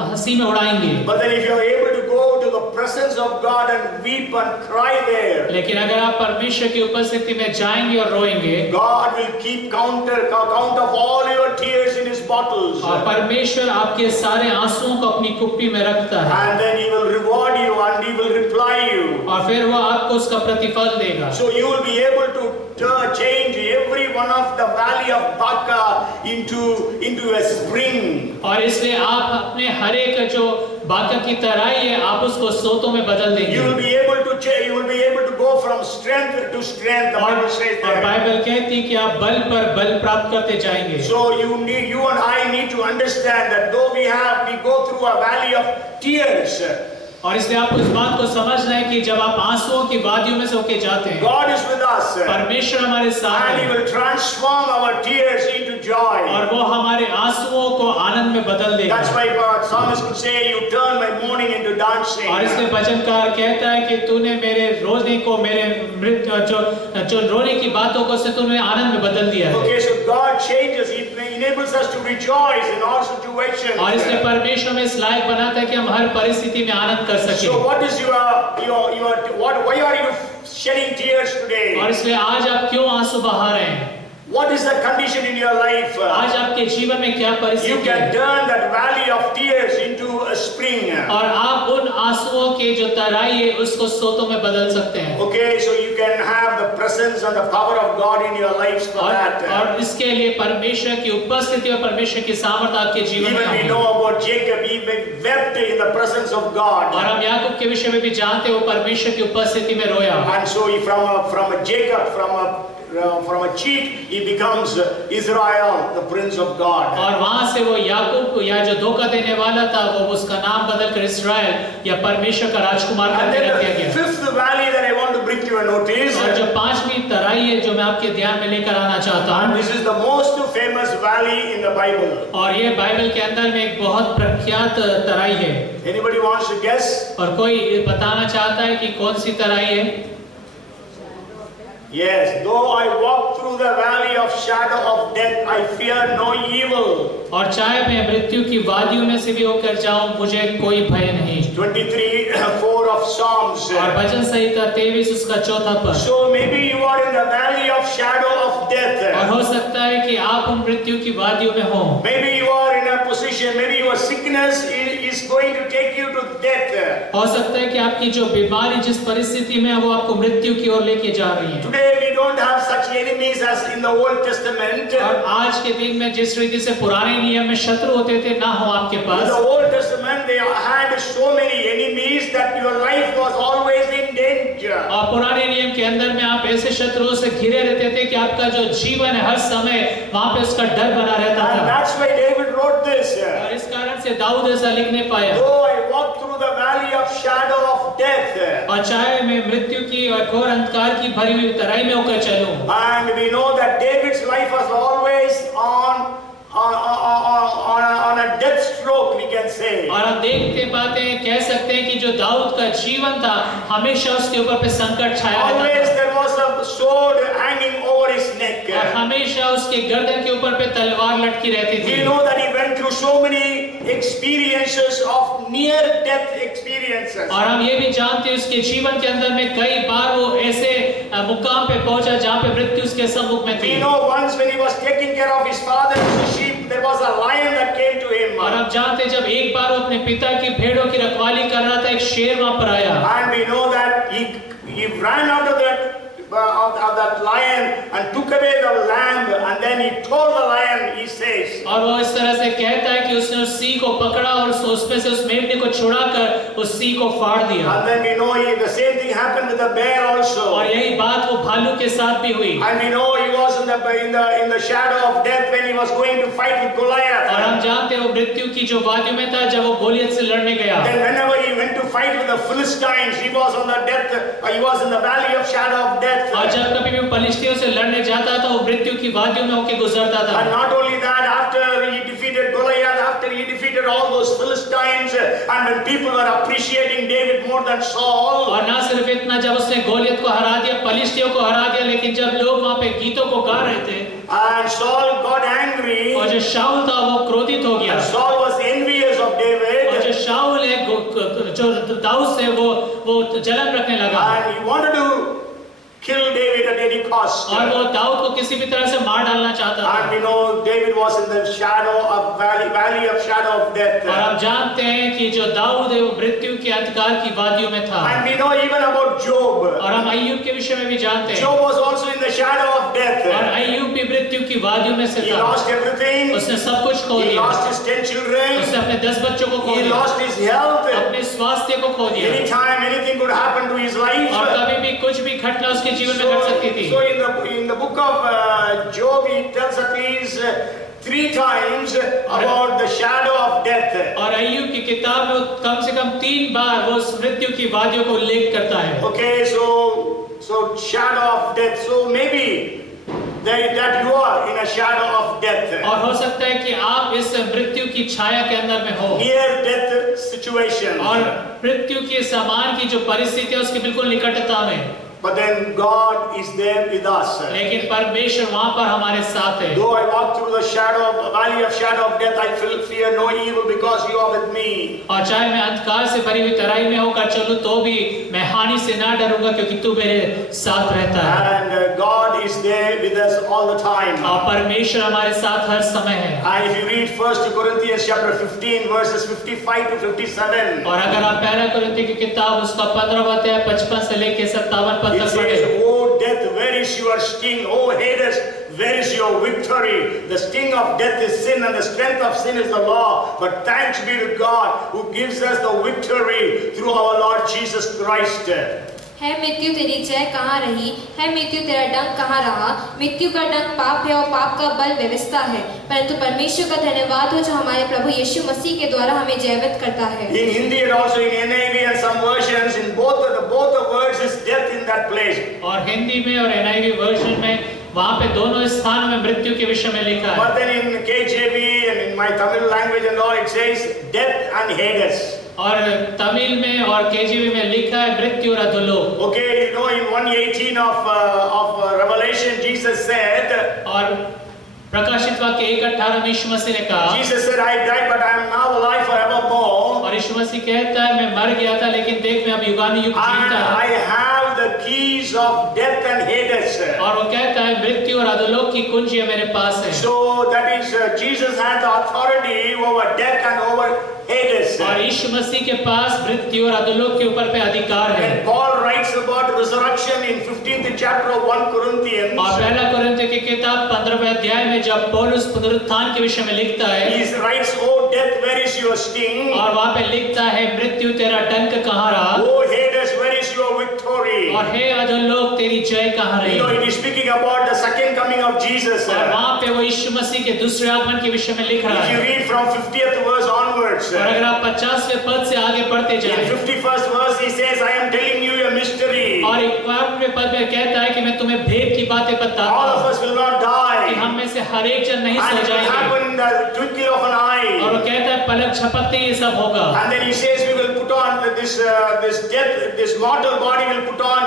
हंसी में उड़ाएंगे But then if you are able to go to the presence of God and weep and cry there, लेकिन अगर आप परमेश्वर की उपस्थिति में जाएंगे और रोएंगे God will keep count of all your tears in His bottles. और परमेश्वर आपके सारे आंसुओं को अपनी कुप्पी में रखता है And then He will reward you and He will reply you. और फिर वो आपको उसका प्रतिफल देगा So you will be able to change every one of the valley of Baca into a spring. और इसलिए आप अपने हर एक जो बाका की तराई है आप उसको सोतों में बदल देंगे You will be able to change. You will be able to go from strength to strength. The Bible says और that. बाइबल कहती है कि आप बल पर बल प्राप्त करते जाएंगे So you and I need to understand that though we go through a valley of tears, और इसलिए आपको इस बात को समझना है कि जब आप आंसुओं की वादियों में से होके जाते हैं God is with us. परमेश्वर हमारे साथ And He है will transform our tears into joy. और वो हमारे आंसुओं को आनंद में बदल देगा That's why psalmist could say, you turn my mourning into dancing. और इसलिए भजनकार कहता है कि तूने मेरे रोने को मेरे मृत जो रोने की बातों को से तूने आनंद में बदल दिया है Okay, so God changes. He enables us to rejoice in all situations. और इसलिए परमेश्वर में इस लायक बनाता है कि हम हर परिस्थिति में आनंद कर सकें So what is why are you shedding tears today? और इसलिए आज आप क्यों आंसू बहा रहे हैं What is the condition in your life? आज आपके जीवन में क्या You परिस्थिति can है turn that valley of tears into a spring. और आप उन आंसुओं के जो तराई है उसको सोतों में बदल सकते हैं Okay, so you can have the presence and the power of God in your lives for that. और इसके लिए परमेश्वर की उपस्थिति और परमेश्वर की सामर्थ्य आपके जीवन में Even we है know about Jacob, he wept in the presence of God. और हम याकूब के विषय में भी जानते हैं वो परमेश्वर की उपस्थिति में रोया And so he, from a Jacob, from a cheat, he becomes Israel, the prince of God. और वहां से वो याकूब या जो धोखा देने वाला था वो उसका नाम बदलकर इस्राएल या परमेश्वर का राजकुमार And करके रख then दिया the गया। fifth valley that I want to bring to your notice, और जो पांचवी तराई है जो मैं आपके ध्यान में लेकर आना चाहता and हूँ, this is the most famous valley in the Bible. और ये बाइबल के अंदर में एक बहुत प्रख्यात तराई है। Anybody wants to guess? और कोई बताना चाहता है कि कौन सी तराई है? Yes, though I walk through the valley of shadow of death, I fear no evil. और चाहे मैं मृत्यु की वादियों में से भी होकर जाऊं, मुझे कोई भय नहीं। 23:4 of Psalms. और भजन संहिता 23 उसका चौथा पद। So maybe you are in the valley of shadow of death. और हो सकता है कि आप उन मृत्यु की वादियों में हो। Maybe you are in a position, maybe your sickness is going to take you to death. हो सकता है कि आपकी जो बीमारी जिस परिस्थिति में है वो आपको मृत्यु की ओर लेके जा रही है। Today we don't have such enemies as in the Old Testament. और आज के दिन में जिस रीति से पुराने नियम में शत्रु होते थे, ना हो आपके In pass. the Old Testament they had so many enemies that your life was always in danger. और पुराने नियम के अंदर में आप ऐसे शत्रुओं से घिरे रहते थे कि आपका जो जीवन है हर समय वहां पे उसका डर बना रहता And था। that's why David wrote this. और इस कारण से दाऊद ऐसा लिख नहीं पाया। Though I walk through the valley of shadow of death. और चाहे मैं मृत्यु की और घोर अंधकार की भरी हुई तराई में होकर चलूं। And we know that David's life was always on a death stroke, we can say. और हम देखते पाते हैं, कह सकते हैं कि जो दाऊद का जीवन था हमेशा उसके ऊपर पे संकट छाया रहता Always था। there was a sword hanging over his neck. और हमेशा उसके गर्दन के ऊपर पे तलवार लटकी रहती We थी। know that he went through so many experiences of near death experiences. और हम ये भी जानते हैं उसके जीवन के अंदर में कई बार वो ऐसे मुकाम पे पहुंचा जहाँ पे मृत्यु उसके सम्मुख में थी। We know once when he was taking care of his father's sheep, there was a lion that came to him. और हम जानते हैं जब एक बार वो अपने पिता की भेड़ों की रखवाली कर रहा था, एक शेर वहां पर आया। And we know that he ran out of that lion and took away the lamb, and then he told the lion, he says. और वो इस तरह से कहता है कि उसने उस सिंह को पकड़ा और उसमें से उस मेमने को छुड़ाकर उस सिंह को फाड़ दिया। And then we know the same thing happened with the bear also. और यही बात वो भालू के साथ भी हुई। And we know he was in the shadow of death when he was going to fight with Goliath. और हम जानते हैं वो मृत्यु की जो वादियों में था जब वो गोलियत से लड़ने गया। Then whenever he went to fight with the Philistines, he was on the death. He was in the valley of shadow of death. और जब कभी भी फलिस्तियों से लड़ने जाता था वो मृत्यु की वादियों में होके गुजरता था। And not only that, after he defeated Goliath, after he defeated all those Philistines, and when people were appreciating David more than Saul. और ना सिर्फ इतना, जब उसने गोलियत को हरा दिया, फलिस्तियों को हरा दिया, लेकिन जब लोग वहां पे गीतों को गा रहे थे And Saul got angry. और जो शाऊल था वो क्रोधित हो गया। And Saul was envious of David. और जो शाऊल है जो दाऊद से वो जलन रखने लगा। And he wanted to kill David at any cost. और वो दाऊद को किसी भी तरह से मार डालना चाहता था। And we know David was in the shadow of valley of shadow of death. और हम जानते हैं कि जो दाऊद है वो मृत्यु के अंधकार की वादियों में था। And we know even about Job. और हम अय्यूब के विषय में भी जानते हैं। Job was also in the shadow of death. और अय्यूब भी मृत्यु की वादियों में से He था। lost everything. उसने सब कुछ खो He दिया। lost his 10 children. उसने अपने 10 बच्चों को खो He दिया। lost his health. अपने स्वास्थ्य को खो दिया। Anytime anything could happen to his life. और कभी भी कुछ भी घटना उसके जीवन में घट सकती थी। So in the book of Job, he tells at least 3 times about the shadow of death. और अय्यूब की किताब में कम से कम 3 बार वो उस मृत्यु की वादियों को उल्लेख करता है। Okay, so shadow of death. So maybe that you are in a shadow of death. और हो सकता है कि आप इस मृत्यु की छाया के अंदर में हो। Near death situation. और मृत्यु के समान की जो परिस्थिति है उसकी बिल्कुल निकटता में। But then God is there with us. लेकिन परमेश्वर वहां पर हमारे साथ है। Though I walk through the valley of shadow of death, I fear no evil because you are with me. और चाहे मैं अंधकार से भरी हुई तराई में होकर चलूं तो भी मैं हानि से ना डरूंगा क्योंकि तू मेरे साथ रहता है। And God is there with us all the time. और परमेश्वर हमारे साथ हर समय है। And if you read 1 Corinthians chapter 15 verses 55 to 57. और अगर आप पहला कुरिन्थियों की किताब उसका 15वां अध्याय 55 से लेकर 57 It says, "O death, where is your sting? O Hades, where is your victory? The sting of death is sin, and the strength of sin is the law. But thanks be to God who gives us the victory through our Lord Jesus Christ." है मृत्यु तेरी जय कहाँ रही, है मृत्यु तेरा डंक कहाँ रहा। मृत्यु का डंक पाप है और पाप का बल व्यवस्था है, परंतु परमेश्वर का धन्यवाद हो जो हमारे प्रभु यीशु मसीह के द्वारा हमें जयवत करता है। In Hindi and also in NIV and some versions, in both the words is death in that place. और हिंदी में और NIV वर्जन में वहाँ पे दोनों स्थानों में मृत्यु के विषय में लिखा है। But then in KJV and in my Tamil language and all it says death and Hades. और तमिल में और KJV में लिखा है मृत्यु और अधोलोक। Okay, you know in 1:18 of Revelation Jesus said, और प्रकाशित वाक्य 1:18 में यीशु मसीह ने कहा, Jesus said, I died but I am now alive forevermore. और यीशु मसीह कहता है मैं मर गया था लेकिन देख मैं अब युगानुयुग And जीता I हूं। have the keys of death and Hades. और वो कहता है मृत्यु और अधोलोक की कुंजी मेरे पास है। So that is Jesus had the authority over death and over Hades. और यीशु मसीह के पास मृत्यु और अधोलोक के ऊपर पे अधिकार है। And Paul writes about resurrection in 15th chapter of 1 Corinthians. और पहला कोरिन्थियों की किताब 15वें अध्याय में जब पौलुस पुनरुत्थान के विषय में लिखता है, He writes, "Oh death, where is your sting? और वहाँ पे लिखता है मृत्यु तेरा डंक कहाँ रहा, Oh Hades, where is your victory?" और हे अधोलोक तेरी जय कहाँ रही। You know, it is speaking about the second coming of Jesus. और वहाँ पे वो यीशु मसीह के दूसरे आगमन के विषय में लिख रहा If you है। read from 50th verse onwards, और अगर आप 50वें पद से आगे पढ़ते in जाएं, 51st verse he says, "I am telling you a mystery. और 51वें पद में कहता है कि मैं तुम्हें भेद की बातें बताता All of हूँ us will not die, कि हम में से हर एक जन नहीं and सो it will जाएंगे। happen in the twinkle of an और eye." वो कहता है पलक झपकते ही ये सब होगा। And then he says, "We will put on this death, this mortal body will put on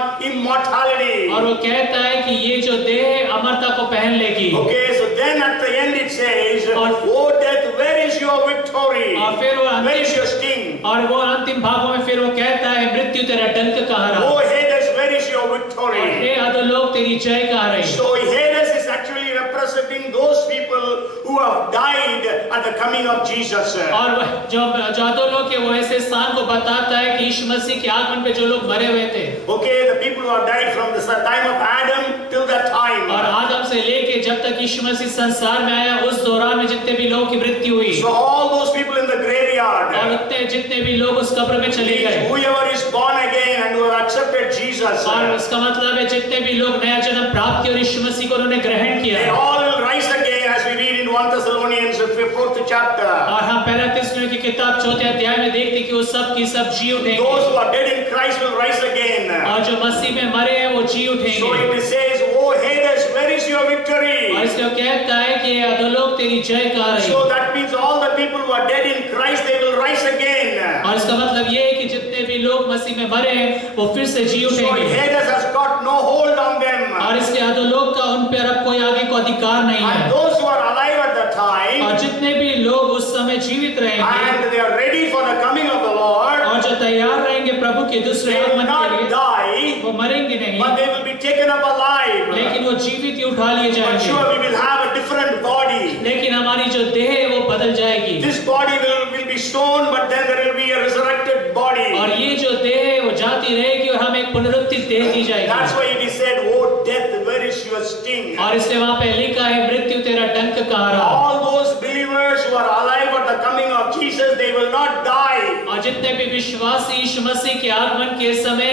immortality." और वो कहता है कि ये जो देह है अमरता को पहन लेगी। Okay, so then at the end it says, और- "Oh death, where is your victory? और फिर वो Where is अंतिम your sting? और वो अंतिम भागों में फिर वो कहता है मृत्यु तेरा डंक कहाँ रहा, Oh Hades, where is your और victory?" हे अधोलोक तेरी जय कहाँ रही। So Hades is actually representing those people who have died at the coming of Jesus. और वह जो अधोलोक है वो ऐसे स्थान को बताता है कि यीशु मसीह के आगमन पे जो लोग मरे हुए थे, Okay, the people who have died from the time of Adam till that time. और आदम से लेके जब तक यीशु मसीह संसार में आया उस दौरान में जितने भी लोगों की मृत्यु हुई, So all those people in the graveyard, और उतने जितने भी लोग उस कब्र में चले गए, whoever is born again and who have accepted Jesus, और उसका मतलब है जितने भी लोग नया जन्म प्राप्त किया और यीशु मसीह को उन्होंने ग्रहण they किया, all will rise again, as we read in 1 Thessalonians 4th chapter. और हम पहला तिस्सलुनीकियों की किताब 4th अध्याय में देखते हैं कि वो सब की सब जी Those उठेंगे, who are dead in Christ will rise again. और जो मसीह में मरे हैं वो जी So उठेंगे। it says, "Oh Hades, where is your victory?" और इसलिए वो कहता है कि ये अधोलोक तेरी जय कहाँ रही। So that means all the people who are dead in Christ, they will rise again. और इसका मतलब ये है कि जितने भी लोग मसीह में मरे हैं वो फिर से जी So उठेंगे, Hades has got no hold on them. और इसलिए अधोलोक का उन पर अब कोई आगे को अधिकार नहीं And है। those who are alive at that time, और जितने भी लोग उस समय जीवित रहेंगे and they are ready for the coming of the Lord, और जो तैयार रहेंगे प्रभु के दूसरे they will आगमन के not लिए, die, वो मरेंगे नहीं, but they will be taken up alive. लेकिन वो जीवित ही उठा लिए But जाएंगे। sure, we will have a different body. लेकिन हमारी जो देह है वो बदल जाएगी, This body will be stone, but then there will be a resurrected body. और ये जो देह है वो जाती रहेगी और हमें एक पुनरुत्थित देह दी That's जाएगी। why it is said, "Oh death, where is your sting?" और इसलिए वहाँ पे लिखा है मृत्यु तेरा डंक कहाँ रहा। All those believers who are alive at the coming of Jesus, they will not die. और जितने भी विश्वासी यीशु मसीह के आगमन के समय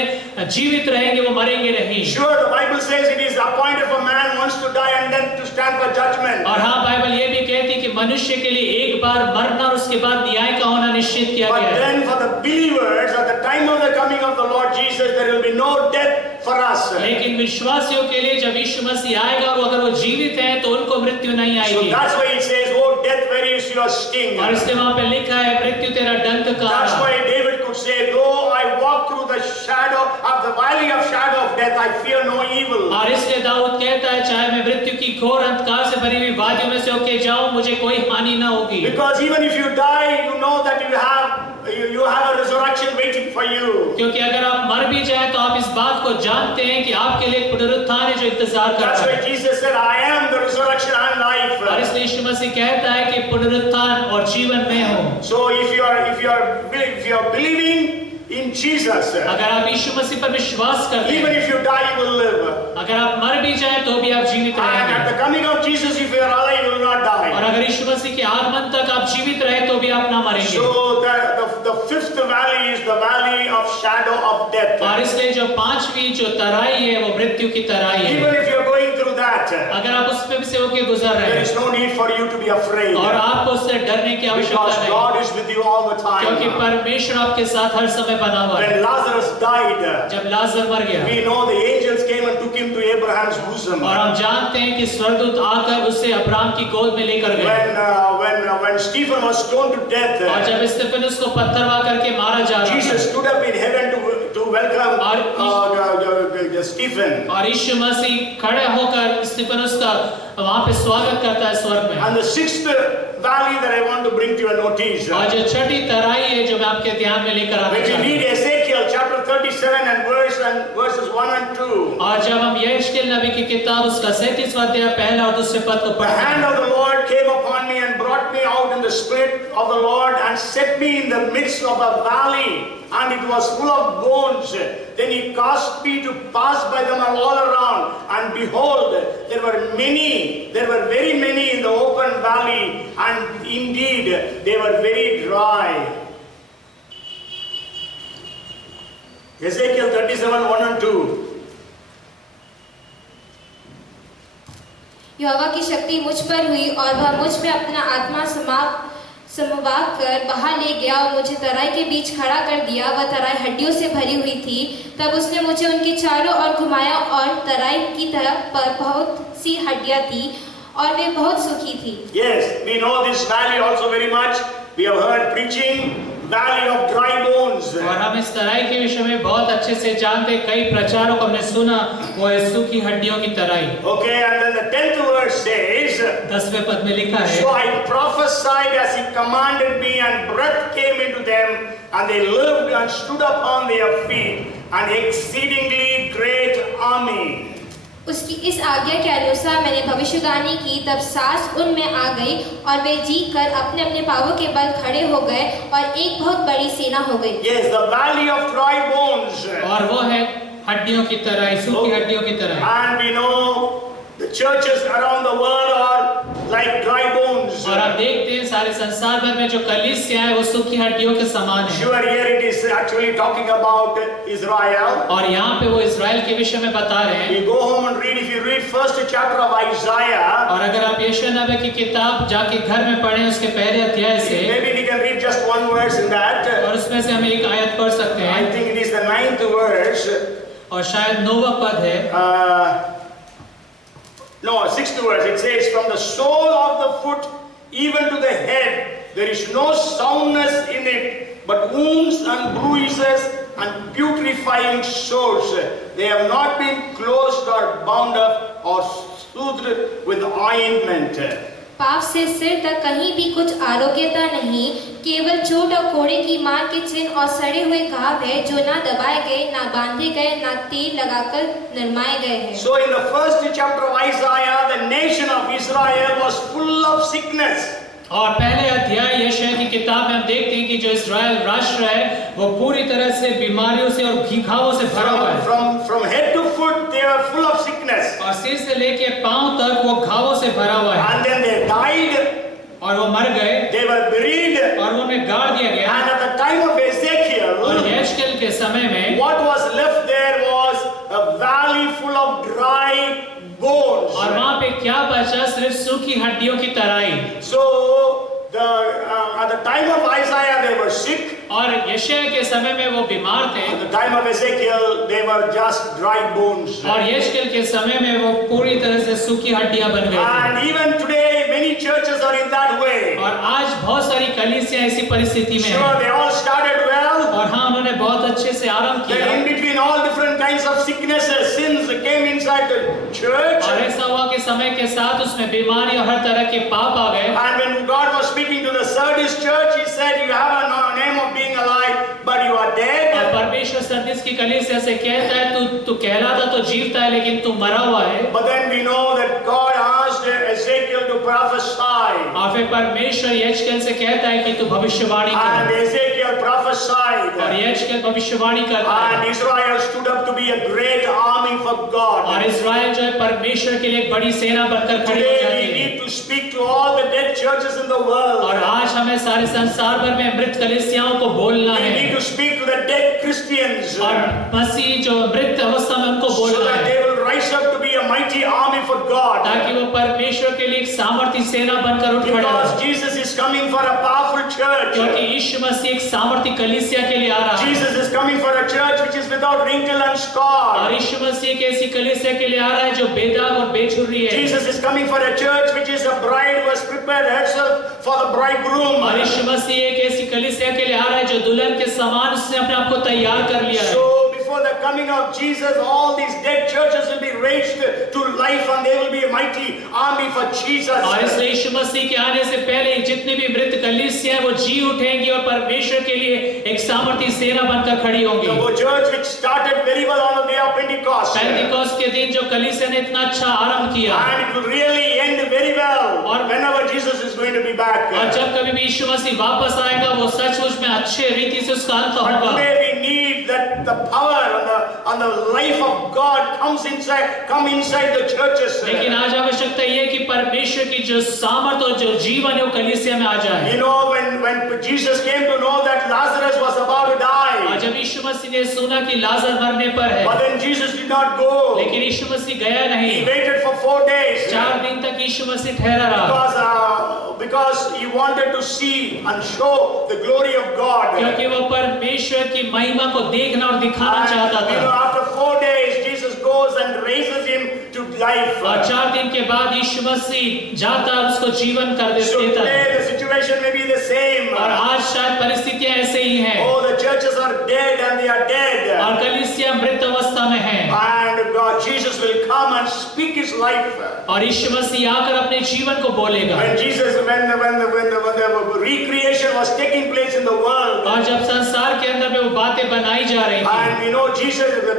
जीवित रहेंगे वो मरेंगे नहीं। Sure, the Bible says it is appointed for man once to die and then to stand for judgment. और हाँ बाइबल ये भी कहती है कि मनुष्य के लिए एक बार मरना और उसके बाद न्याय का होना निश्चित किया But गया है। then for the believers, at the time of the coming of the Lord Jesus, there will be no death for us. लेकिन विश्वासियों के लिए जब यीशु मसीह आएगा और अगर वो जीवित हैं तो उनको मृत्यु नहीं So आएगी। that's why it says, "Oh death, where is your sting?" और इसलिए वहाँ पे लिखा है मृत्यु तेरा डंक कहाँ That's रहा। why David could say, "Though I walk through the shadow of the valley of shadow of death, I fear no evil." और इसलिए दाऊद कहता है चाहे मैं मृत्यु की घोर अंधकार से भरी हुई वादियों में से होके जाऊं मुझे कोई हानि ना होगी। Because even if you die, you know that you have a resurrection waiting for you. क्योंकि अगर आप मर भी जाए तो आप इस बात को जानते हैं कि आपके लिए एक पुनरुत्थान है जो इंतजार कर That's रहा why है। Jesus said, "I am the resurrection and life." और इसलिए यीशु मसीह कहता है कि पुनरुत्थान और जीवन में हूँ। So if you are believing in Jesus, अगर आप यीशु मसीह पर विश्वास करते even हैं, if you die, you will live. अगर आप मर भी जाए तो भी आप जीवित And at रहेंगे, the coming of Jesus, if you are alive, you will not और die. अगर यीशु मसीह के आगमन तक आप जीवित रहे तो भी आप ना मरेंगे। So the fifth fifth valley is the valley of shadow of death. और इसलिए जो पांचवी जो तराई है वो मृत्यु की तराई है। Even if you are going through that, अगर आप उस पे भी से होके गुजर रहे there हैं is no need for you to be afraid, और आपको उससे डरने की आवश्यकता because नहीं, God is with you all the क्योंकि time. परमेश्वर आपके साथ हर समय बना हुआ है। When Lazarus died, जब लाजर मर गया we know the angels came and took him to Abraham's bosom. और हम जानते हैं कि स्वर्गदूत आकर उसे अब्राहम की गोद में लेकर गए। When Stephen was stoned to death, और जब स्तिफनुस को पत्थरवाह करके मारा जा रहा Jesus था stood up in heaven to welcome Stephen. और यीशु मसीह खड़े होकर स्तिफनुस का वहां पे स्वागत करता है स्वर्ग में। And the sixth valley that I want to bring to your notice, और जो छठी तराई है जो मैं आपके ध्यान में लेकर आना when we चाहता read हूं, Ezekiel chapter 37 and verses 1 and 2, और जब हम यहेजकेल नबी की किताब उसका 37वां अध्याय पहला और दूसरे पद को the पढ़ते hand हैं, of the Lord came upon me and brought me out in the spirit of the Lord and set me in the midst of a valley, and it was full of bones. Then he caused me to pass by them all around, and behold, there were very many in the open valley, and indeed they were very dry. Ezekiel 37, 1 and 2. यहोवा की शक्ति मुझ पर हुई और वह मुझ में अपना आत्मा समवा कर बाहर ले गया और मुझे तराई के बीच खड़ा कर दिया। वह तराई हड्डियों से भरी हुई थी। तब उसने मुझे उनके चारों ओर घुमाया और तराई की तरफ पर बहुत सी हड्डियां थी और वे बहुत सूखी थी। Yes, we know this valley also very much. We have heard preaching, valley of dry bones. और हम इस तराई के विषय में बहुत अच्छे से जानते हैं, कई प्रचारों को हमने सुना, वो है सूखी हड्डियों की तराई। Okay, and then the 10th verse says, 10वें पद में लिखा है, so I prophesied as he commanded me, and breath came into them, and they lived and stood upon their feet, an exceedingly great army. उसकी इस आज्ञा के अनुसार मैंने भविष्यवाणी की, तब सांस उनमें आ गई और वे जी कर अपने अपने पांवों के बल खड़े हो गए और एक बहुत बड़ी सेना हो गई। Yes, the valley of dry bones. और वो है हड्डियों की तराई, सूखी हड्डियों की तराई। And we know the churches around the world are like dry bones. और आप देखते हैं सारे संसार भर में जो कलीसियां हैं वो सूखी हड्डियों के समान है। Sure, here it is actually talking about Israel. और यहाँ पे वो इजराइल के विषय में बता रहे हैं। We go home and read. If you read first chapter of Isaiah, और अगर आप यशायाह नबी की किताब जाके घर में पढ़ें उसके पहले अध्याय से, maybe we can read just one verse in that. और उसमें से हम एक आयत पढ़ सकते I हैं, think it is the 9th verse. और शायद 9वां पद है। No, 6th verse. It says, from the sole of the foot even to the head, there is no soundness in it, but wounds and bruises and putrefying sores. They have not been closed or bound up or soothed with ointment. पाप से सिर तक कहीं भी कुछ आरोग्यता नहीं, केवल चोट और कोड़े की मार के चिन्ह और सड़े हुए घाव है, जो ना दबाए गए, ना बांधे गए, ना तेल लगाकर नरमाए गए हैं। So in the first chapter of Isaiah, the nation of Israel was full of sickness. और पहले अध्याय यशायाह की किताब में हम देखते हैं कि जो इस्राएल राष्ट्र है वो पूरी तरह से बीमारियों से और घावों से भरा हुआ है। From head to foot, they were full of sickness. और सिर से लेके पांव तक वो घावों से भरा हुआ है। And then they died. और वो मर गए। They were buried. और उन्हें गाड़ दिया गया। And at the time of Ezekiel, और यहेजकेल के समय में what was left there was a valley full of dry bones. और वहाँ पे क्या बचा? सिर्फ सूखी हड्डियों की तराई। So at the time of Isaiah they were sick. और यशायाह के समय में वो बीमार थे। At the time of Ezekiel they were just dry bones. और यहेजकेल के समय में वो पूरी तरह से सूखी हड्डियां बन गई थी। And even today many churches are in that way. और आज बहुत सारी कलीसियां ऐसी परिस्थिति में Sure, हैं। they all started well. और हाँ, उन्होंने बहुत अच्छे से आरंभ Then किया। in between all different kinds of sicknesses, sins came inside the church. और ऐसा हुआ कि समय के साथ उसमें बीमारी और हर तरह के पाप आ गए। And when God was speaking to the Sardis church, He said, "You have a name of being alive, but you are dead." और परमेश्वर सरदिस की कलीसिया से कहता है तू कहलाता तो जीवता है लेकिन तू मरा हुआ है। But then we know that God asked Ezekiel to prophesy. और फिर परमेश्वर यहेजकेल से कहता है कि तू भविष्यवाणी And कर। Ezekiel prophesied. और यहेजकेल भविष्यवाणी करता है And Israel stood up to be a great army for God. और इस्राएल जो है परमेश्वर के लिए एक बड़ी सेना बनकर खड़ी हो Today जाती we है। need to speak to all the dead churches in the world. और आज हमें सारे संसार भर में मृत कलीसियाओं को बोलना We है need to speak to the dead Christians और मसीह जो मृत अवस्था में उनको so बोलना that है they will rise up to be a mighty army for God. ताकि वो परमेश्वर के लिए एक सामर्थी सेना बनकर उठ खड़े Because हो Jesus is coming for a powerful church. क्योंकि यीशु मसीह एक सामर्थी कलीसिया के लिए आ रहा है Jesus is coming for a church which is without wrinkle and और scar. यीशु मसीह एक ऐसी कलीसिया के लिए आ रहा है जो बेदाग और बेछुर्री है Jesus is coming for a church which is a bride who has prepared herself for the bridegroom. और यीशु मसीह एक ऐसी कलीसिया के लिए आ रहा है जो दुल्हन के समान उसने अपने आप को तैयार कर लिया है So before the coming of Jesus, all these dead churches will be raised to life and they will be a mighty army for Jesus. और इसलिए यीशु मसीह के आने से पहले जितनी भी मृत कलीसिया है वो जी उठेंगी और परमेश्वर के लिए एक सामर्थी सेना बनकर खड़ी होंगी The church which started very well on the day of Pentecost, and Pentecost के दिन जो कलीसिया ने इतना अच्छा आरंभ किया it will really end very well और whenever Jesus is going to be back. और जब कभी भी यीशु मसीह वापस आएगा वो सचमुच में अच्छे रीति से उसका अंत But होगा today we need that the power and the life of God come inside the churches. लेकिन आज आवश्यकता ये है कि परमेश्वर की जो सामर्थ और जो जीवन है वो कलीसिया में आ जाए You know, when Jesus came to know that Lazarus was about to और die, जब यीशु मसीह ने सुना कि लाजर मरने पर है but then Jesus did not go. लेकिन यीशु मसीह गया He नहीं waited for 4 days 4 दिन तक यीशु मसीह ठहरा रहा because he wanted to see and show the glory of God. क्योंकि वो परमेश्वर की महिमा को देखना और दिखाना चाहता And, था after 4 days, Jesus goes and raises him to life. और 4 दिन के बाद यीशु मसीह जाता और उसको जीवन कर So देता है today the situation may be the same. और आज शायद परिस्थितियां ऐसे ही हैं Oh, the churches are dead and they are dead. और कलीसिया मृत अवस्था में है And God, Jesus will come and speak his life. और यीशु मसीह आकर अपने जीवन को बोलेगा When the recreation was taking place in the world, और जब संसार के अंदर में वो बातें बनाई जा रही थी and you know,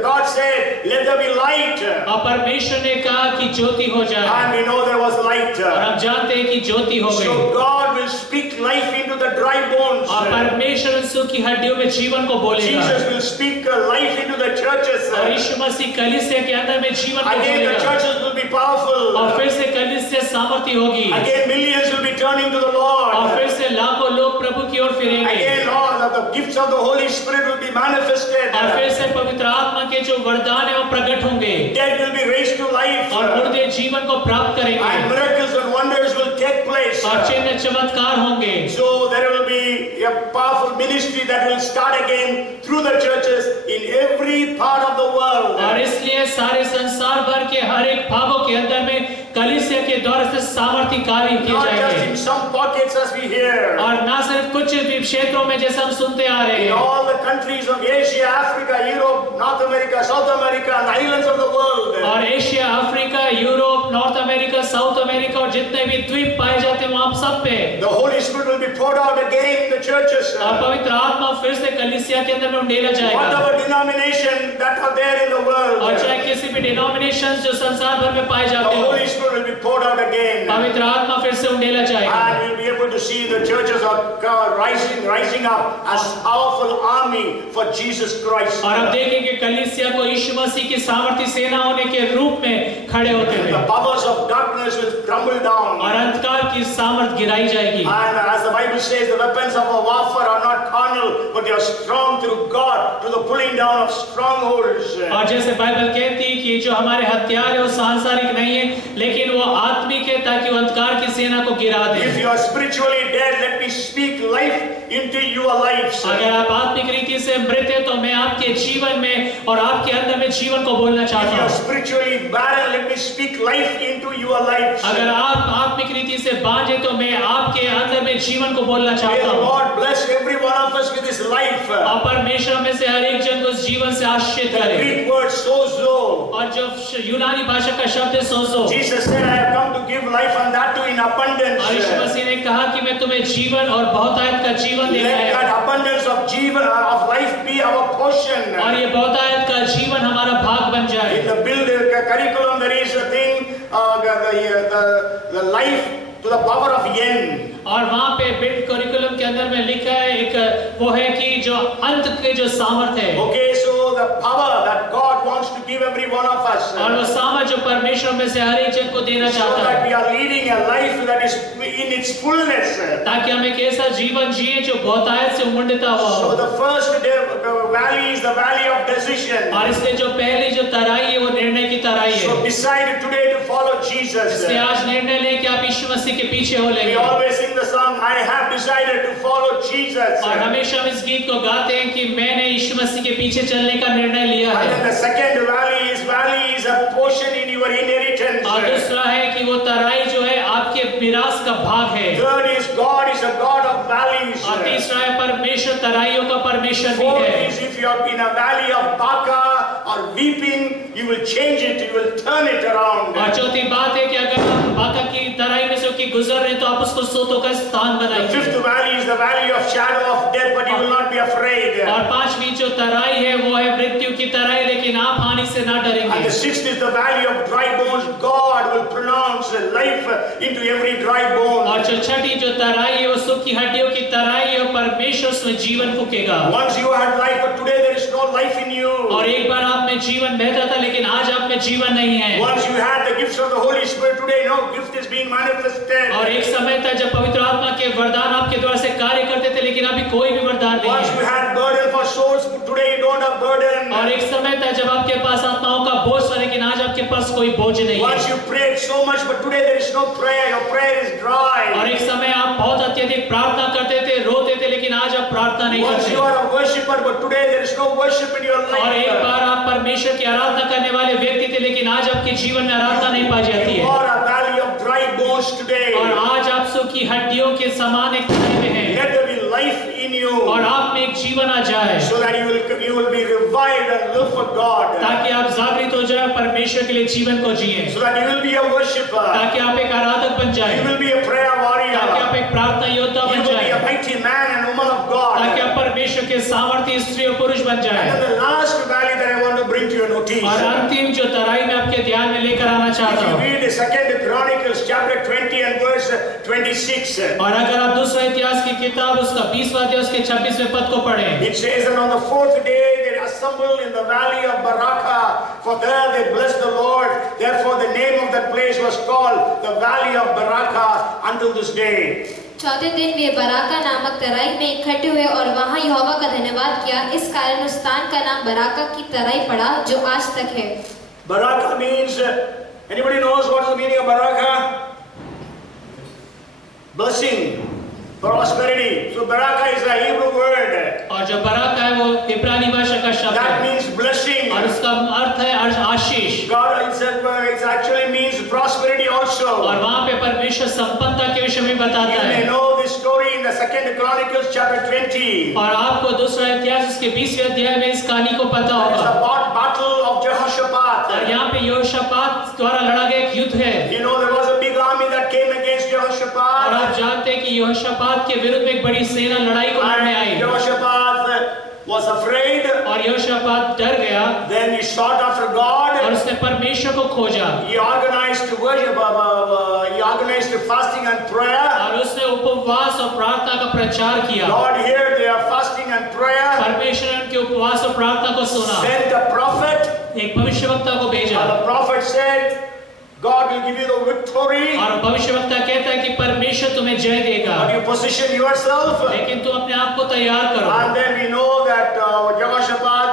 God said, "Let there be light," और परमेश्वर ने कहा कि ज्योति हो जाए and we know there was light. और हम जानते हैं कि ज्योति हो So गई God will speak life into the dry bones. और परमेश्वर उन सूखी हड्डियों में जीवन को बोलेगा Jesus will speak life into the churches. और यीशु मसीह कलीसिया के अंदर में जीवन को Again, the बोलेगा churches will be powerful. और फिर से कलीसिया सामर्थी होगी Again, millions will be turning to the Lord. और फिर से लाखों लोग प्रभु की ओर फिरेंगे Again, all the gifts of the Holy Spirit will be manifested. और फिर से पवित्र आत्मा के जो वरदान है वो प्रकट होंगे Dead will be raised to life. और मुर्दे जीवन को प्राप्त And करेंगे miracles and wonders will take place. और चिन्ह चमत्कार होंगे So there will be a powerful ministry that will start again through the churches in every part of the world. और इसलिए सारे संसार भर के हर एक भागों के अंदर में कलीसिया के द्वारा से सामर्थी कार्य किए Not just जाएंगे in some pockets as we hear. और ना सिर्फ कुछ क्षेत्रों में जैसे हम सुनते आ रहे In हैं all the countries of Asia, Africa, Europe, North America, South America, and the islands of the world. और Asia Africa Europe north America south America और जितने भी द्वीप पाए जाते हैं वहां सब पे The Holy Spirit will be poured out again in the churches. और पवित्र आत्मा फिर से कलीसिया के अंदर में उंडेला जाएगा Whatever denomination that are there in the world, और चाहे किसी भी डिनोमिनेशंस जो संसार भर में पाए the जाते हो Holy Spirit will be poured out again. पवित्र आत्मा फिर से उंडेला जाएगा And we'll be able to see the churches are rising up as powerful army for Jesus Christ. और हम देखेंगे कलीसिया को यीशु मसीह की सामर्थी सेना होने के रूप में खड़े होते हुए The powers of darkness will crumble down. और अंधकार की सामर्थ गिराई जाएगी And as the Bible says, the weapons of our warfare are not carnal, but they are strong through God to the pulling down of strongholds. और जैसे Bible कहती है कि जो हमारे हथियार है वो सांसारिक नहीं है लेकिन वो आत्मिक है ताकि वो अंधकार की सेना को गिरा दे If you are spiritually dead, let me speak life into your lives. अगर आप आत्मिक रीति से मृत हैं तो मैं आपके जीवन में और आपके अंदर में जीवन को बोलना If चाहता you are हूँ spiritually barren, let me speak life into your lives. अगर आप आत्मिक रीति से बांझे तो मैं आपके अंदर में जीवन को बोलना May चाहता the हूँ Lord bless every one of us with His life. और परमेश्वर में से हर एक जन को उस जीवन से आशीषित The करे Greek word sozo. और जो यूनानी भाषा का शब्द है सोजो Jesus said, I have come to give life and that too in abundance. और यीशु मसीह ने कहा कि मैं तुम्हें जीवन और बहुतायत का जीवन देना Let है that abundance of life be our portion. और ये बहुतायत का जीवन हमारा भाग बन जाए In the curriculum, there is a thing, the life to the power of yen. और वहाँ पे बिल्ड करिकुलम के अंदर में लिखा है एक वो है कि अंत के जो सामर्थ है, Okay, so the power that God wants to give every one of us, और वो सामर्थ जो परमेश्वर में से हर एक जन को देना so चाहता that है, we are leading a life that is in its fullness. ताकि हम एक ऐसा जीवन जिए जो बहुतायत से उमंडता हुआ So हो। the first valley is the valley of decision. और इसलिए जो पहली जो तराई है वो निर्णय की तराई So है। decide today to follow Jesus. इसलिए आज निर्णय लें कि आप यीशु मसीह के पीछे हो We लेंगे। always sing the song, I have decided to follow Jesus. और हमेशा हम इस गीत को गाते हैं कि मैंने यीशु मसीह के पीछे चलने का निर्णय लिया And है। then the second valley is a portion in your inheritance. और दूसरा है कि वो तराई जो है आपके विरासत का भाग है। Third is God is a God of valleys. और तीसरा है परमेश्वर तराइयों का परमेश्वर भी Fourth है। is if you are in a valley of baka or weeping, you will change it, you will turn it around. और चौथी बात है कि अगर आप बाका की तराई में से होके गुजर रहे हैं तो आप उसको सोतों का स्थान The बनाएंगे। fifth valley is the valley of shadow of death, but you will not be afraid. और पांचवी जो तराई है वो है मृत्यु की तराई, लेकिन आप हानि से ना And the डरेंगे। sixth is the valley of dry bones. God will pronounce life into every dry bone. और जो छठी जो तराई है वो सूखी हड्डियों की तराई है और परमेश्वर उसमें जीवन फूकेगा। Once you had life, but today there is no life in you. और एक बार आप में जीवन बहता था, लेकिन आज आप में जीवन नहीं है। Once you had the gifts of the Holy Spirit, today no gift is being manifested. और एक समय था जब पवित्र आत्मा के वरदान आपके द्वारा से कार्य करते थे, लेकिन अभी कोई भी वरदान नहीं Once you है। had burden for souls, today you don't have burden. और एक समय था जब आपके पास आत्माओं का बोझ था, लेकिन आज आपके पास कोई बोझ नहीं Once है। you prayed so much, but today there is no prayer. Your prayer is dry. और एक समय आप बहुत अत्यधिक प्रार्थना करते थे, रोते थे, लेकिन आज आप प्रार्थना नहीं Once करते। you are a worshipper, but today there is no worship in your और एक life. बार आप परमेश्वर की आराधना करने वाले व्यक्ति थे, लेकिन आज आपके जीवन में आराधना नहीं पाई जाती You है। are a valley of dry bones today. और आज आप सूखी हड्डियों के समान एक तराई में हैं, Let there be life in you, और आप में एक जीवन आ जाए, so that you will be revived and live for God. ताकि आप जागृत हो जाए, परमेश्वर के लिए जीवन को जिए, So that you will be a worshipper. ताकि आप एक आराधक बन जाए, You will be a prayer warrior. ताकि आप एक प्रार्थना योद्धा You बन will be a जाए, mighty man and woman of God. ताकि आप परमेश्वर के सामर्थ्य स्त्री और पुरुष बन And जाए। then the last valley that I want to bring to your notice. और अंतिम जो तराई में आपके ध्यान में लेकर आना चाहता If you हूँ, read the 2 Chronicles chapter 20 and verse 26, और अगर आप दूसरा इतिहास की किताब उसका 20वां अध्याय उसके 26वें पद को पढ़ें, it says that on the fourth day they assembled in the valley of Barakah, for there they blessed the Lord. Therefore the name of that place was called the valley of Barakah until this day. चौथे दिन वे Baraka नामक तराई में इकट्ठे हुए और वहां यहोवा का धन्यवाद किया। इस कारण उस स्थान का नाम बराका की तराई पड़ा, जो आज तक है। Barakah means, anybody knows what is the meaning of Barakah? Blessing, prosperity. So Barakah is a Hebrew word. और जो बराका है वो इब्रानी भाषा का शब्द That है, means blessing. और उसका अर्थ है आशीष। God it actually means prosperity also. और वहाँ पे परमेश्वर संपन्नता के विषय में बताता You may है। know this story in the 2 Chronicles chapter 20. और आपको दूसरा इतिहास उसके 20वें अध्याय में इस कहानी को पता That is होगा। the battle of और Jehoshaphat. यहाँ पे यहोशापात द्वारा लड़ा गया एक युद्ध है। You know there was a big army that came against और Jehoshaphat. आप जानते हैं कि यहोशापात के विरुद्ध में एक बड़ी सेना लड़ाई को लड़ने आई, And Jehoshaphat was afraid. और यहोशापात डर गया, Then he sought after God. और उसने परमेश्वर को खोजा, He organized worship. He organized fasting and prayer. और उसने उपवास और प्रार्थना का प्रचार किया। God heard their fasting and prayer. परमेश्वर ने उनके उपवास और प्रार्थना को सुना, Sent a prophet. एक भविष्यवक्ता को भेजा, And the prophet said, God will give you the victory. और भविष्यवक्ता कहता है कि परमेश्वर तुम्हें जय देगा, But you position yourself. लेकिन तुम अपने आप को तैयार करो। And then we know that Jehoshaphat,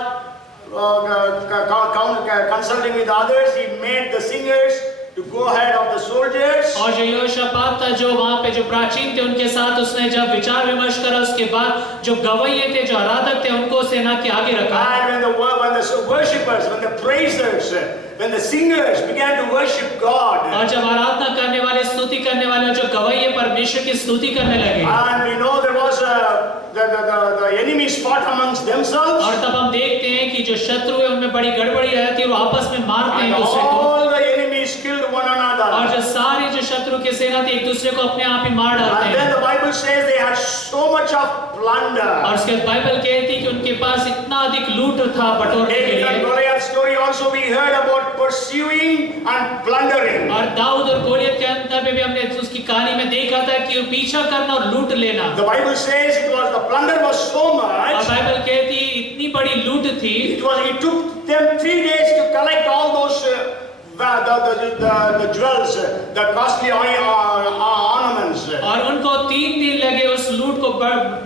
consulting with others, he made the singers to go ahead of the soldiers. और जो यहोशापात था, जो वहाँ पे जो प्राचीन थे, उनके साथ उसने जब विचार विमर्श करा, उसके बाद जो गवैये थे, जो आराधक थे, उनको सेना के आगे रखा। And when the worshippers, when the praisers, when the singers began to worship God, और जब आराधना करने वाले, स्तुति करने वाले, जो गवैये परमेश्वर की स्तुति करने लगे, and we know there was the enemies fought amongst themselves, और तब हम देखते हैं कि जो शत्रु है उनमें बड़ी गड़बड़ी रहती है, वो आपस में मारते हैं and एक दूसरे को, all the enemies killed one और another. जो सारी जो शत्रु की सेना थी एक दूसरे को अपने आप ही मार डालते And then हैं। the Bible says they had so much of plunder. और उसके बाद बाइबल कहती है कि उनके पास इतना अधिक लूट था बटोरने के David and लिए। Goliath story also we heard about pursuing and plundering. और दाऊद और गोलियत के अंतर में भी हमने उसकी कहानी में देखा था कि वो पीछा करना और लूट लेना। The Bible says it was the plunder was so और much बाइबल कहती थी। It took them 3 days to collect all those the jewels, the costly ornaments. और उनको 3 दिन लगे उस लूट को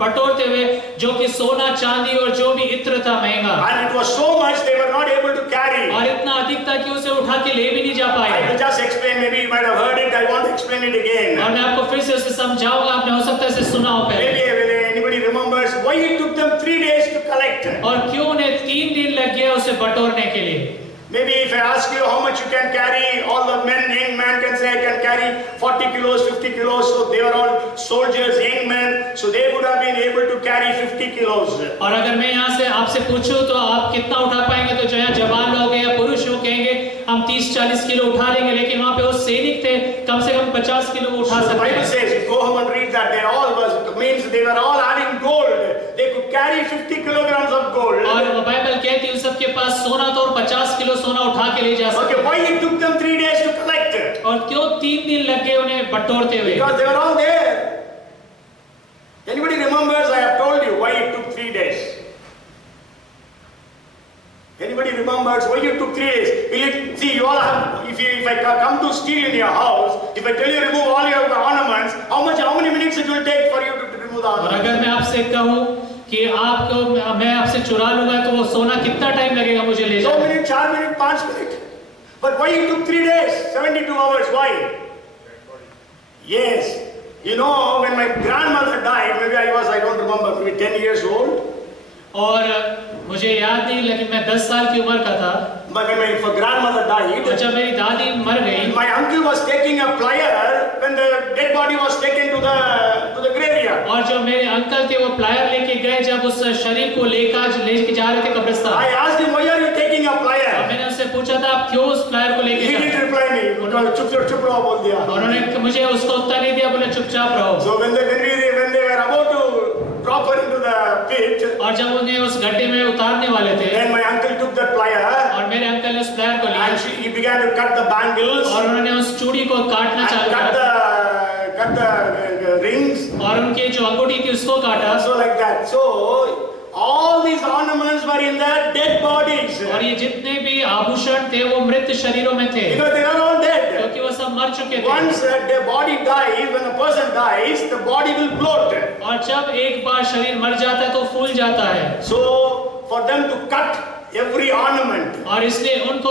बटोरते हुए, जो कि सोना चांदी और जो भी इत्र था महंगा। And it was so much they were not able to carry. और इतना अधिक था कि उसे उठा के ले भी नहीं जा पाए। I will just explain, maybe you might have heard it, I want to explain it again. और मैं आपको फिर से उसे समझाऊंगा, आपने हो सकता है इसे सुना हो पहले। Maybe anybody remembers why it took them 3 days to collect. और क्यों उन्हें 3 दिन लग गया उसे बटोरने के लिए। Maybe if I ask you how much you can carry, all the men, young men can say I can carry 40 kilos, 50 kilos. So they were all soldiers, young men. So they would have been able to carry 50 kilos. और अगर मैं यहाँ से आपसे पूछूं तो आप कितना उठा पाएंगे, तो जो यहाँ जवान लोग हैं या पुरुष लोग कहेंगे हम 30-40 किलो उठा लेंगे, लेकिन वहाँ पे वो सैनिक थे, कम से कम 50 किलो उठा So the सकते Bible हैं। says, go home and read that. They all means they were all having gold. They could carry 50 kilograms of gold. और बाइबल कहती है उन सबके पास सोना था और 50 किलो सोना उठा के ले जा सकते Okay, why it took them 3 days to collect it? और क्यों 3 दिन लग गए उन्हें बटोरते हुए? Because they were all there. Anybody remembers? I have told you why it took 3 days. Anybody remembers why it took 3 days? Will it see you all have? If I come to steal in your house, if I tell you remove all your ornaments, how many minutes it will take for you to remove the और ornaments? अगर मैं आपसे कहूँ कि आपको मैं आपसे चुरा लूंगा तो वो सोना कितना टाइम लगेगा मुझे ले 2 जाने? minutes, 4 minutes, 5 minutes. But why it took 3 days, 72 hours? Why? Yes. You know, when my grandmother died, maybe I don't remember, maybe 10 years old. और मुझे याद नहीं, लेकिन मैं 10 साल की उम्र का था। But when my grandmother died, और जब मेरी दादी मर गई, my uncle was taking a plier when the dead body was taken to the graveyard. और जो मेरे अंकल थे वो प्लायर लेके गए जब उस शरीर को लेके जा रहे थे कब्रिस्तान। I asked him, why are you taking a और plier? मैंने उससे पूछा था आप क्यों उस प्लायर को लेके He जा रहे didn't reply me. उन्होंने चुप रहो बोल दिया. उन्होंने मुझे उसका उत्तर नहीं दिया, बोले चुपचाप रहो। So when they were about to drop her into the pit, और जब उन्हें उस गड्ढे में उतारने वाले थे, then my uncle took that plier और मेरे अंकल ने उस प्लायर को लिया and he began to cut the bangles और उन्होंने उस चूड़ी को काटना and चालू cut the rings. और उनकी जो अंगूठी थी उसको काटा। So like that. So all these ornaments were in the dead bodies. और ये जितने भी आभूषण थे वो मृत शरीरों में थे, Because they are all dead. क्योंकि वो सब मर चुके थे। Once the body dies, when a person dies, the body will bloat. और जब एक बार शरीर मर जाता है तो फूल जाता है। So for them to cut every ornament, और इसलिए उनको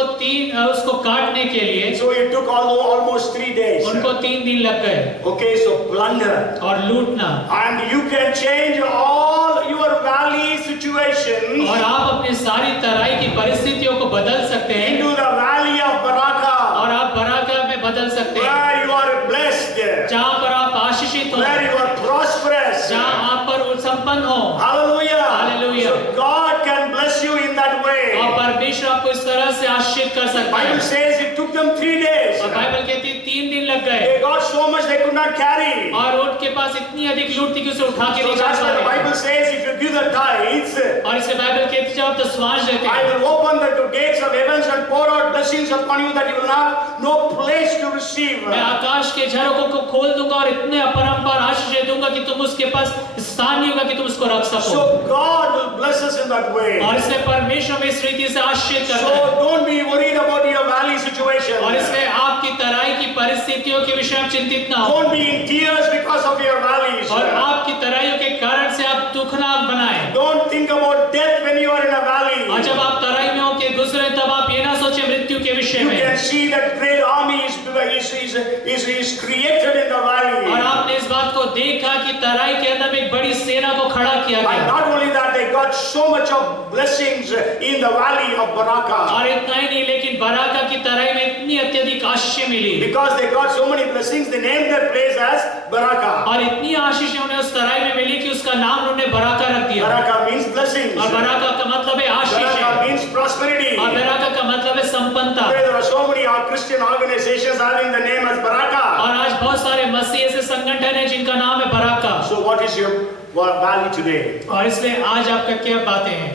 उसको काटने के लिए so it took almost 3 days. उनको 3 दिन लग गए। Okay, so plunder. और लूटना। And you can change all your valley situations और आप अपनी सारी तराई की परिस्थितियों को बदल सकते हैं into the valley of Baraka, और आप बराका में बदल सकते हैं, where you are blessed, जहाँ पर आप आशीषित हो, where you are prosperous. जहाँ आप पर संपन्न हो। Hallelujah. Hallelujah. So God can bless you in that way. और परमेश्वर आपको इस तरह से आशीषित कर सकता है। Bible says it took them 3 days. और बाइबल कहती है 3 दिन लग गए They got so much they could not carry. और उनके पास इतनी अधिक लूट थी कि उसे उठा के So नहीं जा that's why the पाए। Bible says if you give the tithes, और इसे बाइबल कहती है जब आप दशमांश देते I हैं will open the gates of heavens and pour out blessings upon you that you will have no place to receive. मैं आकाश के झरोखों को खोल दूंगा और इतने अपरंपार आशीष दूंगा कि तुम उसके पास स्थान नहीं होगा कि तुम उसको रख सको। So God will bless us in that way. और इसलिए परमेश्वर में इस रीति से आशीष करता So है। don't be worried about your valley situation. और इसलिए आपकी तराई की परिस्थितियों के विषय में चिंतित ना हो Don't be in tears because of your valleys. और आपकी तराइयों के कारण से आप दुख ना बनाएं। Don't think about death when you are in a valley. और जब आप तराई में होके गुजरे तब आप ये ना सोचे मृत्यु के विषय You में। can see that great army is created in the valley. और आपने इस बात को देखा कि तराई के अंदर एक बड़ी सेना को खड़ा किया And गया। not only that, they got so much of blessings in the valley of Baraka. और इतना ही नहीं, लेकिन बराका की तराई में इतनी अत्यधिक आशीष मिली Because they got so many blessings, they named their place as Baraka. और इतनी आशीष उन्हें उस तराई में मिली कि उसका नाम उन्होंने बराका रख दिया। Baraka means blessings. और बराका का मतलब है आशीष है Baraka means prosperity. और बराका का मतलब है संपन्नता। Today there are so many Christian organizations having the name as Baraka. और आज बहुत सारे मसीह ऐसे संगठन हैं जिनका नाम है Baraka. So what is your valley today? और इसलिए आज आपका क्या बातें हैं?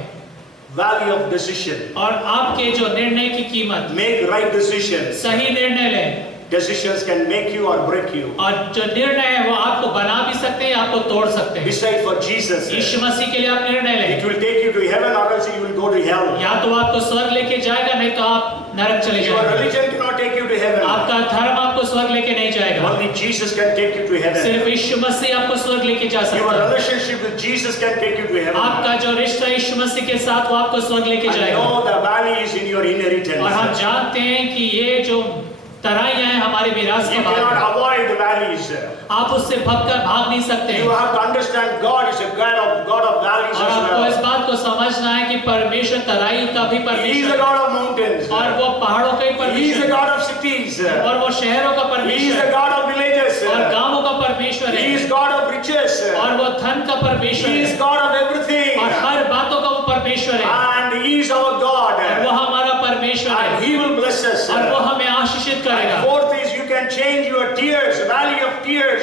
Valley of decision. और आपके जो निर्णय की कीमत, Make right decisions. सही निर्णय लें। Decisions can make you or break you. और जो निर्णय है वो आपको बना भी सकते हैं, आपको तोड़ सकते हैं। Decide for Jesus. यीशु मसीह के लिए आप निर्णय लें। It will take you to heaven or else you will go to hell. या तो आपको स्वर्ग लेके जाएगा, नहीं तो आप नरक चले Your जाएंगे। religion cannot take you to heaven. आपका धर्म आपको स्वर्ग लेके नहीं जाएगा। Only Jesus can take you to heaven. सिर्फ यीशु मसीह आपको स्वर्ग लेके जा Your सकता है। relationship with Jesus can take you to heaven. आपका जो रिश्ता यीशु मसीह के साथ वो आपको स्वर्ग लेके I जाएगा। know the valley is in your और हम inheritance. जानते हैं कि ये जो तराइयां हैं हमारे विरासत You का भाग cannot है। avoid the valleys. आप उससे भाग नहीं सकते। You have to understand God is a God of valleys और as आपको इस well. बात को समझना है कि परमेश्वर तराई का भी He is a परमेश्वर God of mountains. और वो पहाड़ों का ही He is a परमेश्वर God of cities. और वो शहरों का He is a परमेश्वर God of villages. और गांवों का परमेश्वर He है is God of riches. और वो धन का परमेश्वर He is है God of everything. और हर बातों का वो परमेश्वर है And He is our और God. वो हमारा परमेश्वर And है He will bless us. और वो हमें आशीषित करेगा। And fourth is you can change your tears, valley of tears,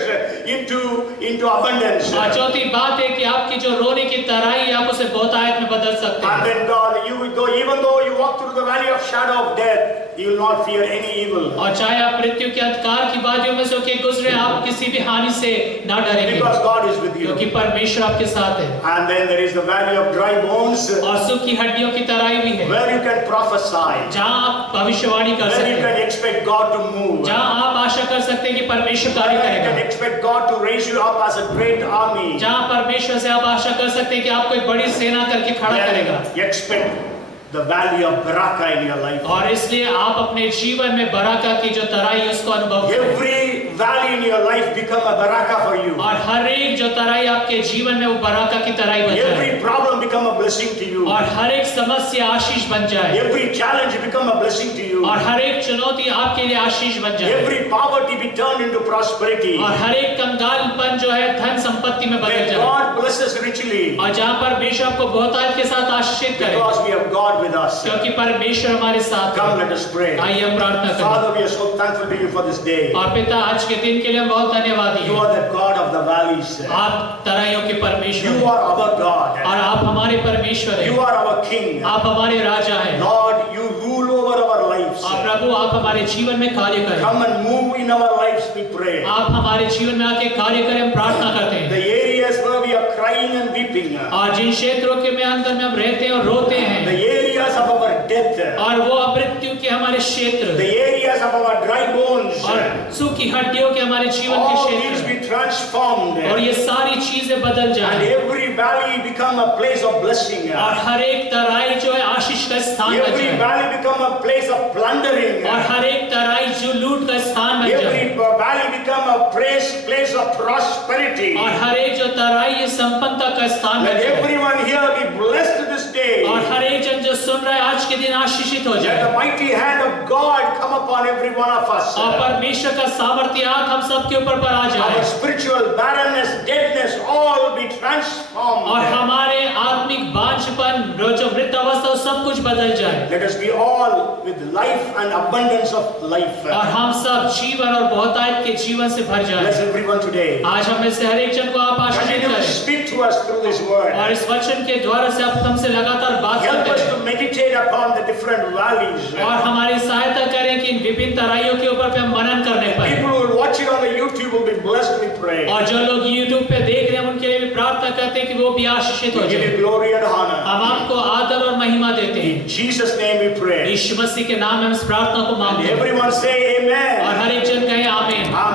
into abundance. और चौथी बात है कि आपकी जो रोने की तराई आप उसे बहुतायत में बदल सकते And हैं। then God, you will go, even though you walk through the valley of shadow of death, you will not fear any evil. और चाहे आप मृत्यु के अंधकार की वादियों में से होके गुजरे, आप किसी भी हानि से ना डरेंगे Because God is with you. क्योंकि परमेश्वर आपके साथ है। And then there is the valley of dry bones, और सूखी हड्डियों की तराई भी है where you can prophesy, जहाँ आप भविष्यवाणी कर where सकते you हैं, can expect God to move, जहाँ आप आशा कर सकते हैं कि परमेश्वर कार्य where you can करेगा, expect God to raise you up as a great army. जहाँ परमेश्वर से आप आशा कर सकते हैं कि आपको एक बड़ी सेना करके खड़ा करेगा। Then you expect the valley of Baraka in your life. और इसलिए आप अपने जीवन में बराका की जो तराई है उसको अनुभव करें Every valley in your life become a Baraka for you. और हर एक जो तराई आपके जीवन में वो बराका की तराई बन जाए Every problem become a blessing to you. और हर एक समस्या आशीष बन जाए Every challenge become a blessing to you. और हर एक चुनौती आपके लिए आशीष बन जाए Every poverty be turned into prosperity. और हर एक कंगालपन जो है धन संपत्ति में बदल When जाए God blesses richly, और जहाँ पर परमेश्वर आपको बहुतायत के साथ आशीषित करे because we have God with us. क्योंकि परमेश्वर हमारे साथ Come, है। let us pray. आइए हम प्रार्थना करें। Father, we are so thankful to you for this day. और पिता आज के दिन के लिए हम बहुत धन्यवादी You हैं। are the God of the valleys. आप तराइयों के परमेश्वर You हैं are our God. और आप हमारे परमेश्वर You हैं। are our King. आप हमारे राजा हैं Lord, you rule over our lives. और प्रभु आप हमारे जीवन में कार्य करें। Come and move in our lives, we pray. आप हमारे जीवन में आके कार्य करें, हम प्रार्थना करते हैं। The areas where we are crying and weeping, और जिन क्षेत्रों के में अंदर में हम रहते हैं और रोते the हैं areas of our death, और वो मृत्यु के हमारे क्षेत्र the areas of our dry bones, और सूखी हड्डियों के हमारे जीवन के all these क्षेत्र be transformed. और ये सारी चीजें बदल And जाएं every valley become a place of blessing. और हर एक तराई जो है आशीष का स्थान बन Every जाए valley become a place of plundering. और हर एक तराई जो लूट का स्थान बन जाए Every valley become a place of prosperity. और हर एक जो तराई ये संपन्नता का स्थान Let बन जाए everyone here be blessed this day. और हर एक जन जो सुन रहा है आज के दिन आशीषित हो Let जाए the mighty hand of God come upon every one of us. और परमेश्वर का सामर्थ्य हाथ हम सबके ऊपर पर आ जाए Our spiritual barrenness, deadness, all be transformed. और हमारे आत्मिक बांझपन जो मृत अवस्था वो सब कुछ बदल जाए Let us be all with life and abundance of life. और हम सब जीवन और बहुतायत के जीवन से भर Bless जाए। everyone today. आज हमें से हर एक जन को आप आशीषित Continue to करें speak to us through this word. और इस वचन के द्वारा से आप हमसे लगातार बात Help करते us हैं to meditate upon the different valleys. और हमारी सहायता करें कि इन विभिन्न तराइयों के ऊपर पे हम मनन करने पाए People who will watch it on the YouTube will be blessed, we pray. और जो लोग YouTube पे देख रहे हैं उनके लिए भी प्रार्थना करते हैं कि वो भी आशीषित हो We give जाए। you glory and honor. हम आपको आदर और महिमा देते हैं। In Jesus' name we pray. यीशु मसीह के नाम में हम इस प्रार्थना को मांगते हैं Everyone say amen. और हर एक जन कहे आमीन।